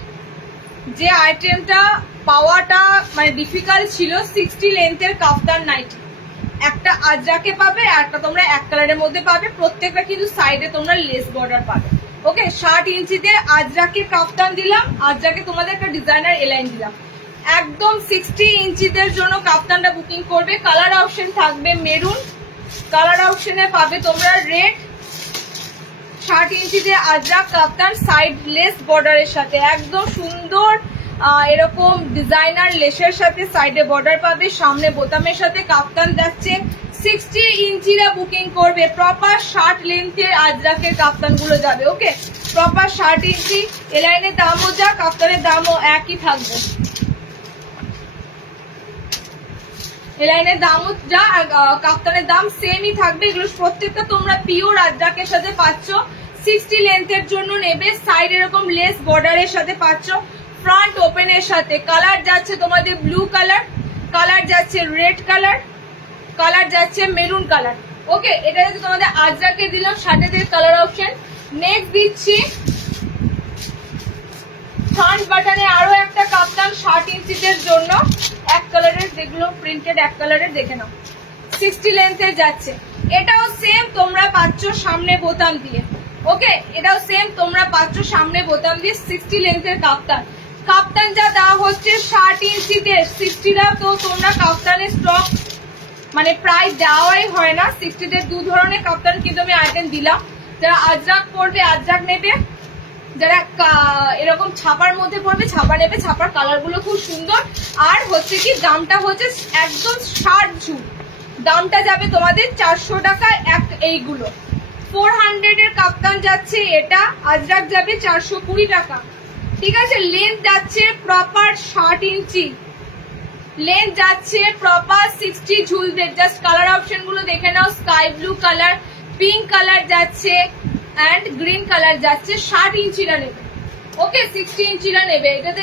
যে আইটেমটা পাওয়াটা মানে ডিফিকাল্ট ছিল। 60 লেন্থের কাফতান নাইটি একটা আজরাকে পাবে, আর একটা তোমরা এক কালারের মধ্যে পাবে। প্রত্যেকটা কিন্তু সাইডে তোমরা লেস বর্ডার পাবে। ওকে 60 ইঞ্চিতে আজরাকে কাফতান দিলাম, আজরাকে তোমাদের একটা ডিজাইনার এলাইন দিলাম। একদম 60 ইঞ্চিদের জন্য কাফতানটা বুকিং করবে। কালার অপশন থাকবে মেরুন, কালার অপশনে পাবে তোমরা রেড। 60 ইঞ্চিতে আজরাক কাফতান সাইড লেস বর্ডারের সাথে একদম সুন্দর এরকম ডিজাইনার লেসের সাথে সাইডে বর্ডার পাবে। সামনে বোতামের সাথে কাফতান যাচ্ছে। 60 ইঞ্চিরা বুকিং করবে। প্রপার 60 লেন্থের আজরাকের কাফতান গুলো যাবে। ওকে প্রপার 60 ইঞ্চি। এলাইনের দামও যা কাফতানের দামও একই থাকবে। এলাইনের দামও যা কাফতানের দাম সেমই থাকবে। এগুলো প্রত্যেকটা তোমরা পিওর আজরাকের সাথে পাচ্ছ। 60 লেন্থের জন্য নেবে। সাইড এরকম লেস বর্ডারের সাথে পাচ্ছ। ফ্রন্ট ওপেনের সাথে কালার যাচ্ছে তোমাদের ব্লু কালার, কালার যাচ্ছে রেড কালার, কালার যাচ্ছে মেরুন কালার। ওকে এটা যাচ্ছে তোমাদের আজরাকে দিলাম শার্টের কালার অপশন। নেক্সট দিচ্ছি ফ্রন্ট বাটনে আরো একটা কাফতান 60 ইঞ্চিদের জন্য এক কালারের, যেগুলো প্রিন্টেড এক কালারের দেখে নাও। 60 লেন্থের যাচ্ছে। এটাও সেম তোমরা পাচ্ছ সামনে বোতাম দিয়ে। ওকে এটাও সেম তোমরা পাচ্ছ সামনে বোতাম দিয়ে। 60 লেন্থের কাফতান, কাফতান যা দেওয়া হচ্ছে 60 ইঞ্চিতে। 60টা তো তোমরা কাফতানের স্টক মানে প্রায় দেওয়াই হয় না। 60তে দু ধরনের কাফতান কিন্তু আমি আইটেম দিলাম। যারা আজরাক পড়বে আজরাক নেবে, যারা এরকম ছাপার মধ্যে পড়বে ছাপা নেবে। ছাপার কালার গুলো খুব সুন্দর। আর হচ্ছে কি দামটা হচ্ছে একদম 60 ঝুট। দামটা যাবে তোমাদের 400 টাকা এইগুলো। 400 এর কাপ্তান যাচ্ছে এটা, আজরাক যাবে 420 টাকা। ঠিক আছে, লেন্থ যাচ্ছে প্রপার 60 ইঞ্চি, লেন্থ যাচ্ছে প্রপার 60 ঝুলবে। জাস্ট কালার অপশন গুলো দেখে নাও, sky blue colour, pink colour যাচ্ছে এন্ড গ্রিন কালার যাচ্ছে। 60 ইঞ্চিরা নেবে, ওকে 60 ইঞ্চিরা নেবে। এটাতে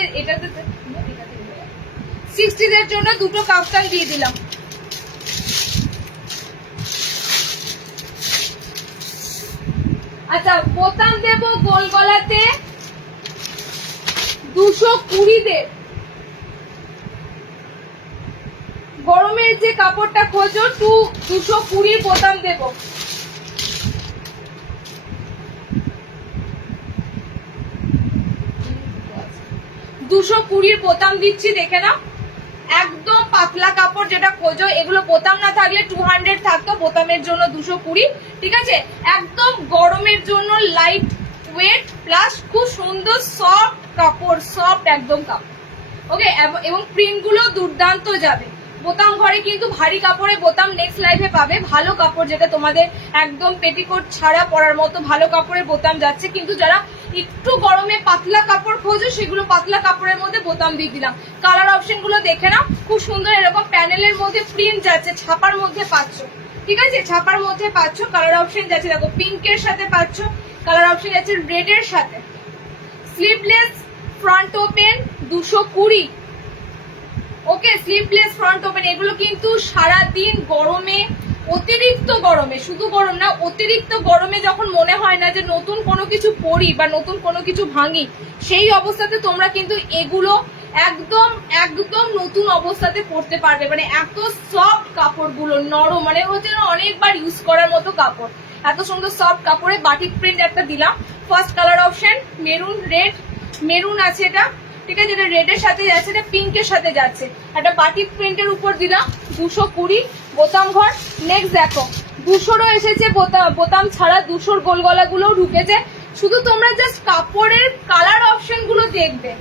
60 দের জন্য দুটো কাপ্তান দিয়ে দিলাম। আচ্ছা, বোতাম দেব গোল গলাতে 220 দের। গরমের যে কাপড়টা খোঁজো 220 বোতাম দেবো। দুশো 220 বোতাম দিচ্ছি, দেখে নাও। একদম পাতলা কাপড় যেটা খোঁজো, এগুলো বোতাম না থাকলে 200 থাকতো, বোতামের জন্য 220। ঠিক আছে, একদম গরমের জন্য লাইট ওয়েট প্লাস খুব সুন্দর সফট কাপড়, সফট একদম কাপড়। ওকে, এবং প্রিন্ট গুলো দুর্দান্ত যাবে। বোতাম ঘরে কিন্তু ভারী কাপড়ে বোতাম নেক্সট লাইভে পাবে, ভালো কাপড় যেটা তোমাদের একদম পেটিকোট ছাড়া পরার মতো ভালো কাপড়ের বোতাম যাচ্ছে। কিন্তু যারা একটু গরমে পাতলা কাপড় খোঁজো, সেগুলো পাতলা কাপড়ের মধ্যে বোতাম দিয়ে দিলাম। কালার অপশন গুলো দেখে নাও, খুব সুন্দর এরকম প্যানেলের মধ্যে প্রিন্ট যাচ্ছে, ছাপার মধ্যে পাচ্ছ। ঠিক আছে, ছাপার মধ্যে পাচ্ছ। কালার অপশন যাচ্ছে দেখো, পিঙ্কের সাথে পাচ্ছ, কালার অপশন যাচ্ছে রেডের সাথে। Sleeveless front open 220। ওকে, স্লিভলেস ফ্রন্ট ওপেন, এগুলো কিন্তু সারাদিন গরমে, অতিরিক্ত গরমে, শুধু গরম না অতিরিক্ত গরমে যখন মনে হয় না যে নতুন কোনো কিছু পরি বা নতুন কোনো কিছু ভাঙি, সেই অবস্থাতে তোমরা কিন্তু এগুলো একদম একদম নতুন অবস্থাতে পরতে পারবে। মানে এত সফট কাপড়গুলো, নরম, মানে হচ্ছে না অনেকবার ইউজ করার মতো কাপড়। এত সুন্দর সফট কাপড়ে বাটিক প্রিন্ট একটা দিলাম। First colour option maroon, red, maroon আছে এটা। ঠিক আছে, এটা রেডের সাথে যাচ্ছে, এটা পিঙ্কের সাথে যাচ্ছে। একটা বাটিক প্রিন্টের উপর দিলাম 220 বোতাম ঘর। নেক্সট দেখো 200রও এসেছে বোতাম ছাড়া, 200 গোল গলা গুলো ঢুকেছে। শুধু তোমরা জাস্ট কাপড়ের কালার অপশন গুলো দেখবে।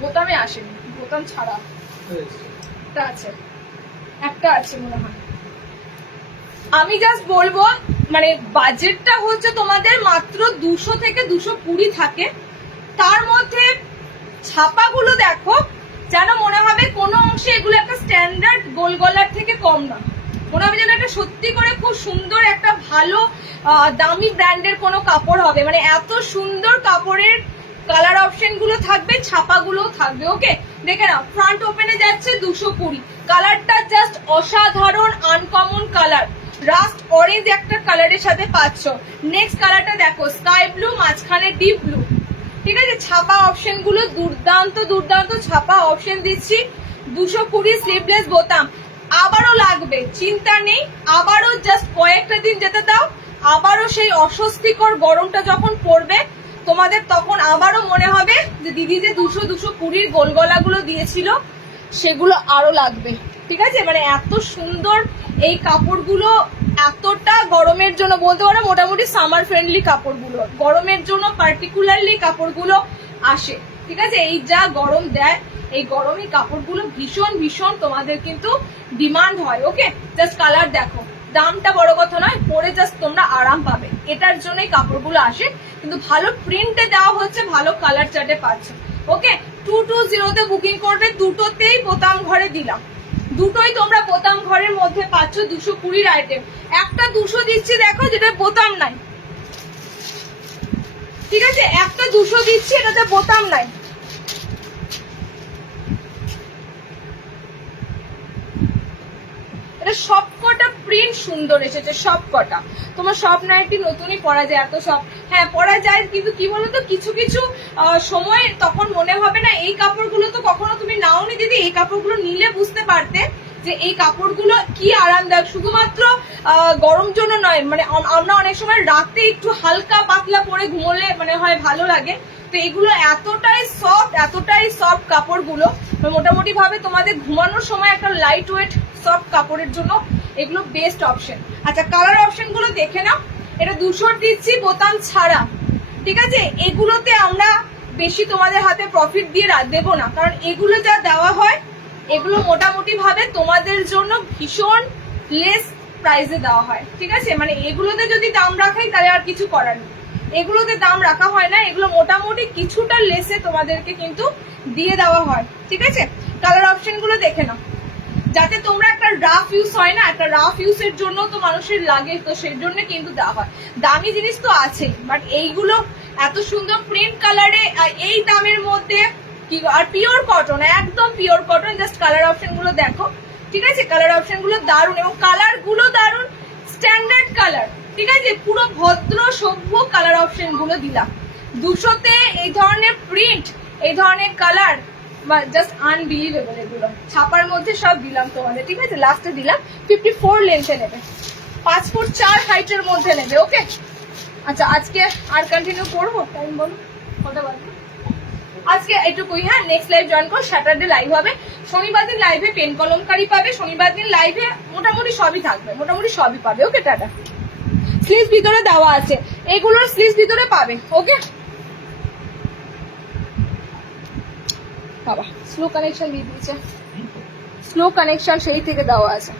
বোতামে আসেনি, বোতাম ছাড়া একটা আছে, একটা আছে মনে হয়। আমি জাস্ট বলবো মানে বাজেটটা হচ্ছে তোমাদের মাত্র 200 থেকে 220 থাকে। তার মধ্যে ছাপাগুলো দেখো, যেন মনে হবে কোনো অংশে এগুলো একটা স্ট্যান্ডার্ড গোল গলার থেকে কম না, মনে হবে যেন একটা সত্যি করে খুব সুন্দর একটা ভালো দামি ব্র্যান্ডের কোনো কাপড় হবে। মানে এত সুন্দর কাপড়ের কালার অপশন গুলো থাকবে, ছাপাগুলো থাকবে। ওকে, দেখে নাও, ফ্রন্ট ওপেনে যাচ্ছে 220। কালারটা জাস্ট অসাধারণ, আনকমন কালার, রাস্ট অরেঞ্জ একটা কালারের সাথে পাচ্ছ। নেক্সট কালারটা দেখো, স্কাই ব্লু, মাঝখানে ডিপ ব্লু। ঠিক আছে, ছাপা অপশন গুলো দুর্দান্ত দুর্দান্ত ছাপা অপশন দিচ্ছি। 220 স্লিভলেস বোতাম আবারও লাগবে, চিন্তা নেই, আবারও জাস্ট কয়েকটা দিন যেতে দাও। আবারও সেই অস্বস্তিকর গরমটা যখন পড়বে তোমাদের, তখন আবারও মনে হবে যে দিদি যে 220 গোল গলাগুলো দিয়েছিল সেগুলো আরো লাগবে। ঠিক আছে, মানে এত সুন্দর এই কাপড়গুলো, এতটা গরমের জন্য বলতে পারো মোটামুটি সামার ফ্রেন্ডলি কাপড়গুলো, গরমের জন্য পার্টিকুলারলি কাপড়গুলো আসে। ঠিক আছে, এই যা গরম দেয়, এই গরমে কাপড়গুলো ভীষণ ভীষণ তোমাদের কিন্তু ডিমান্ড হয়। ওকে, জাস্ট কালার দেখো, দামটা বড় কথা নয়, পরে জাস্ট তোমরা আরাম পাবে, এটার জন্যই কাপড়গুলো আসে। কিন্তু ভালো প্রিন্টে দেওয়া হচ্ছে, ভালো কালার চার্টে পাচ্ছে। ওকে, 220 বুকিং করবে, দুটোতেই বোতাম ঘরে দিলাম, দুটোই তোমরা বোতাম ঘরের মধ্যে পাচ্ছ। 220 আইটেম, একটা 200 দিচ্ছি দেখো, যেটা বোতাম নাই। ঠিক আছে, একটা 200 দিচ্ছি, এটাতে বোতাম নাই। এটা সবকটা প্রিন্ট সুন্দর এসেছে, সবকটা। তোমার সব নাইটি নতুনই পরা যায়, এত সব, হ্যাঁ পরা যায়, কিন্তু কি বলতো কিছু কিছু সময় তখন মনে হবে না, এই কাপড়গুলো তো কখনো তুমি নাওনি দিদি, এই কাপড়গুলো নিলে বুঝতে পারতে যে এই কাপড়গুলো কি আরামদায়ক। শুধুমাত্র গরম জন্য নয়, মানে আমরা অনেক সময় রাতে একটু হালকা পাতলা পরে ঘুমোলে মানে হয় ভালো লাগে, তো এগুলো এতটাই সফট কাপড়গুলো, মোটামুটি ভাবে তোমাদের ঘুমানোর সময় একটা লাইট ওয়েট সফট কাপড়ের জন্য এগুলো বেস্ট অপশন। আচ্ছা, কালার অপশন গুলো দেখে নাও, এটা 200 দিচ্ছি বোতাম ছাড়া। ঠিক আছে, এগুলোতে আমরা বেশি তোমাদের হাতে প্রফিট দিয়ে দেবো না, কারণ এগুলো যা দেওয়া হয় এগুলো মোটামুটি ভাবে তোমাদের জন্য ভীষণ লেস প্রাইসে দেওয়া হয়। ঠিক আছে, মানে এগুলোতে যদি দাম রাখাই তাহলে আর কিছু করার নেই, এগুলোতে দাম রাখা হয় না, এগুলো মোটামুটি কিছুটা লেসে তোমাদেরকে কিন্তু দিয়ে দেওয়া হয়। ঠিক আছে, কালার অপশন গুলো দেখে নাও, যাতে তোমরা একটা রাফ ইউজ হয় না, একটা রাফ ইউজের জন্য তো মানুষের লাগে, তো সেই জন্য কিন্তু দেওয়া হয়। দামি জিনিস তো আছেই, বাট এইগুলো এত সুন্দর প্রিন্ট কালারে এই দামের মধ্যে, আর পিওর কটন, একদম pure cotton. Just colour option গুলো দেখো। ঠিক আছে, কালার অপশন গুলো দারুণ, এবং কালার গুলো দারুণ, স্ট্যান্ডার্ড কালার। ঠিক আছে, পুরো ভদ্র সভ্য কালার অপশন গুলো দিলাম। 200তে এই ধরনের প্রিন্ট, এই ধরনের কালার জাস্ট আনবিলিভেবল এগুলো। ছাপার মধ্যে সব দিলাম তোমাদের, ঠিক আছে? লাস্টে দিলাম 54 লেন্থে নেবে, 5 ফুট 4 হাইটের মধ্যে নেবে। ওকে, আচ্ছা আজকে আর কন্টিনিউ করবো? টাইম বলো কটা বাজে? আজকে এটুকুই, হ্যাঁ। নেক্সট লাইভ জয়েন করো, স্যাটারডে লাইভ হবে। শনিবার দিন লাইভে পেন কলমকারি পাবে, শনিবার দিন লাইভে মোটামুটি সবই থাকবে, মোটামুটি সবই পাবে। ওকে, টাটা। স্লিভস ভিতরে দেওয়া আছে, এগুলোর স্লিভস ভিতরে পাবে। ওকে বাবা, স্লো কানেকশন দিয়ে দিয়েছে, স্লো কানেকশন সেই থেকে দেওয়া আছে।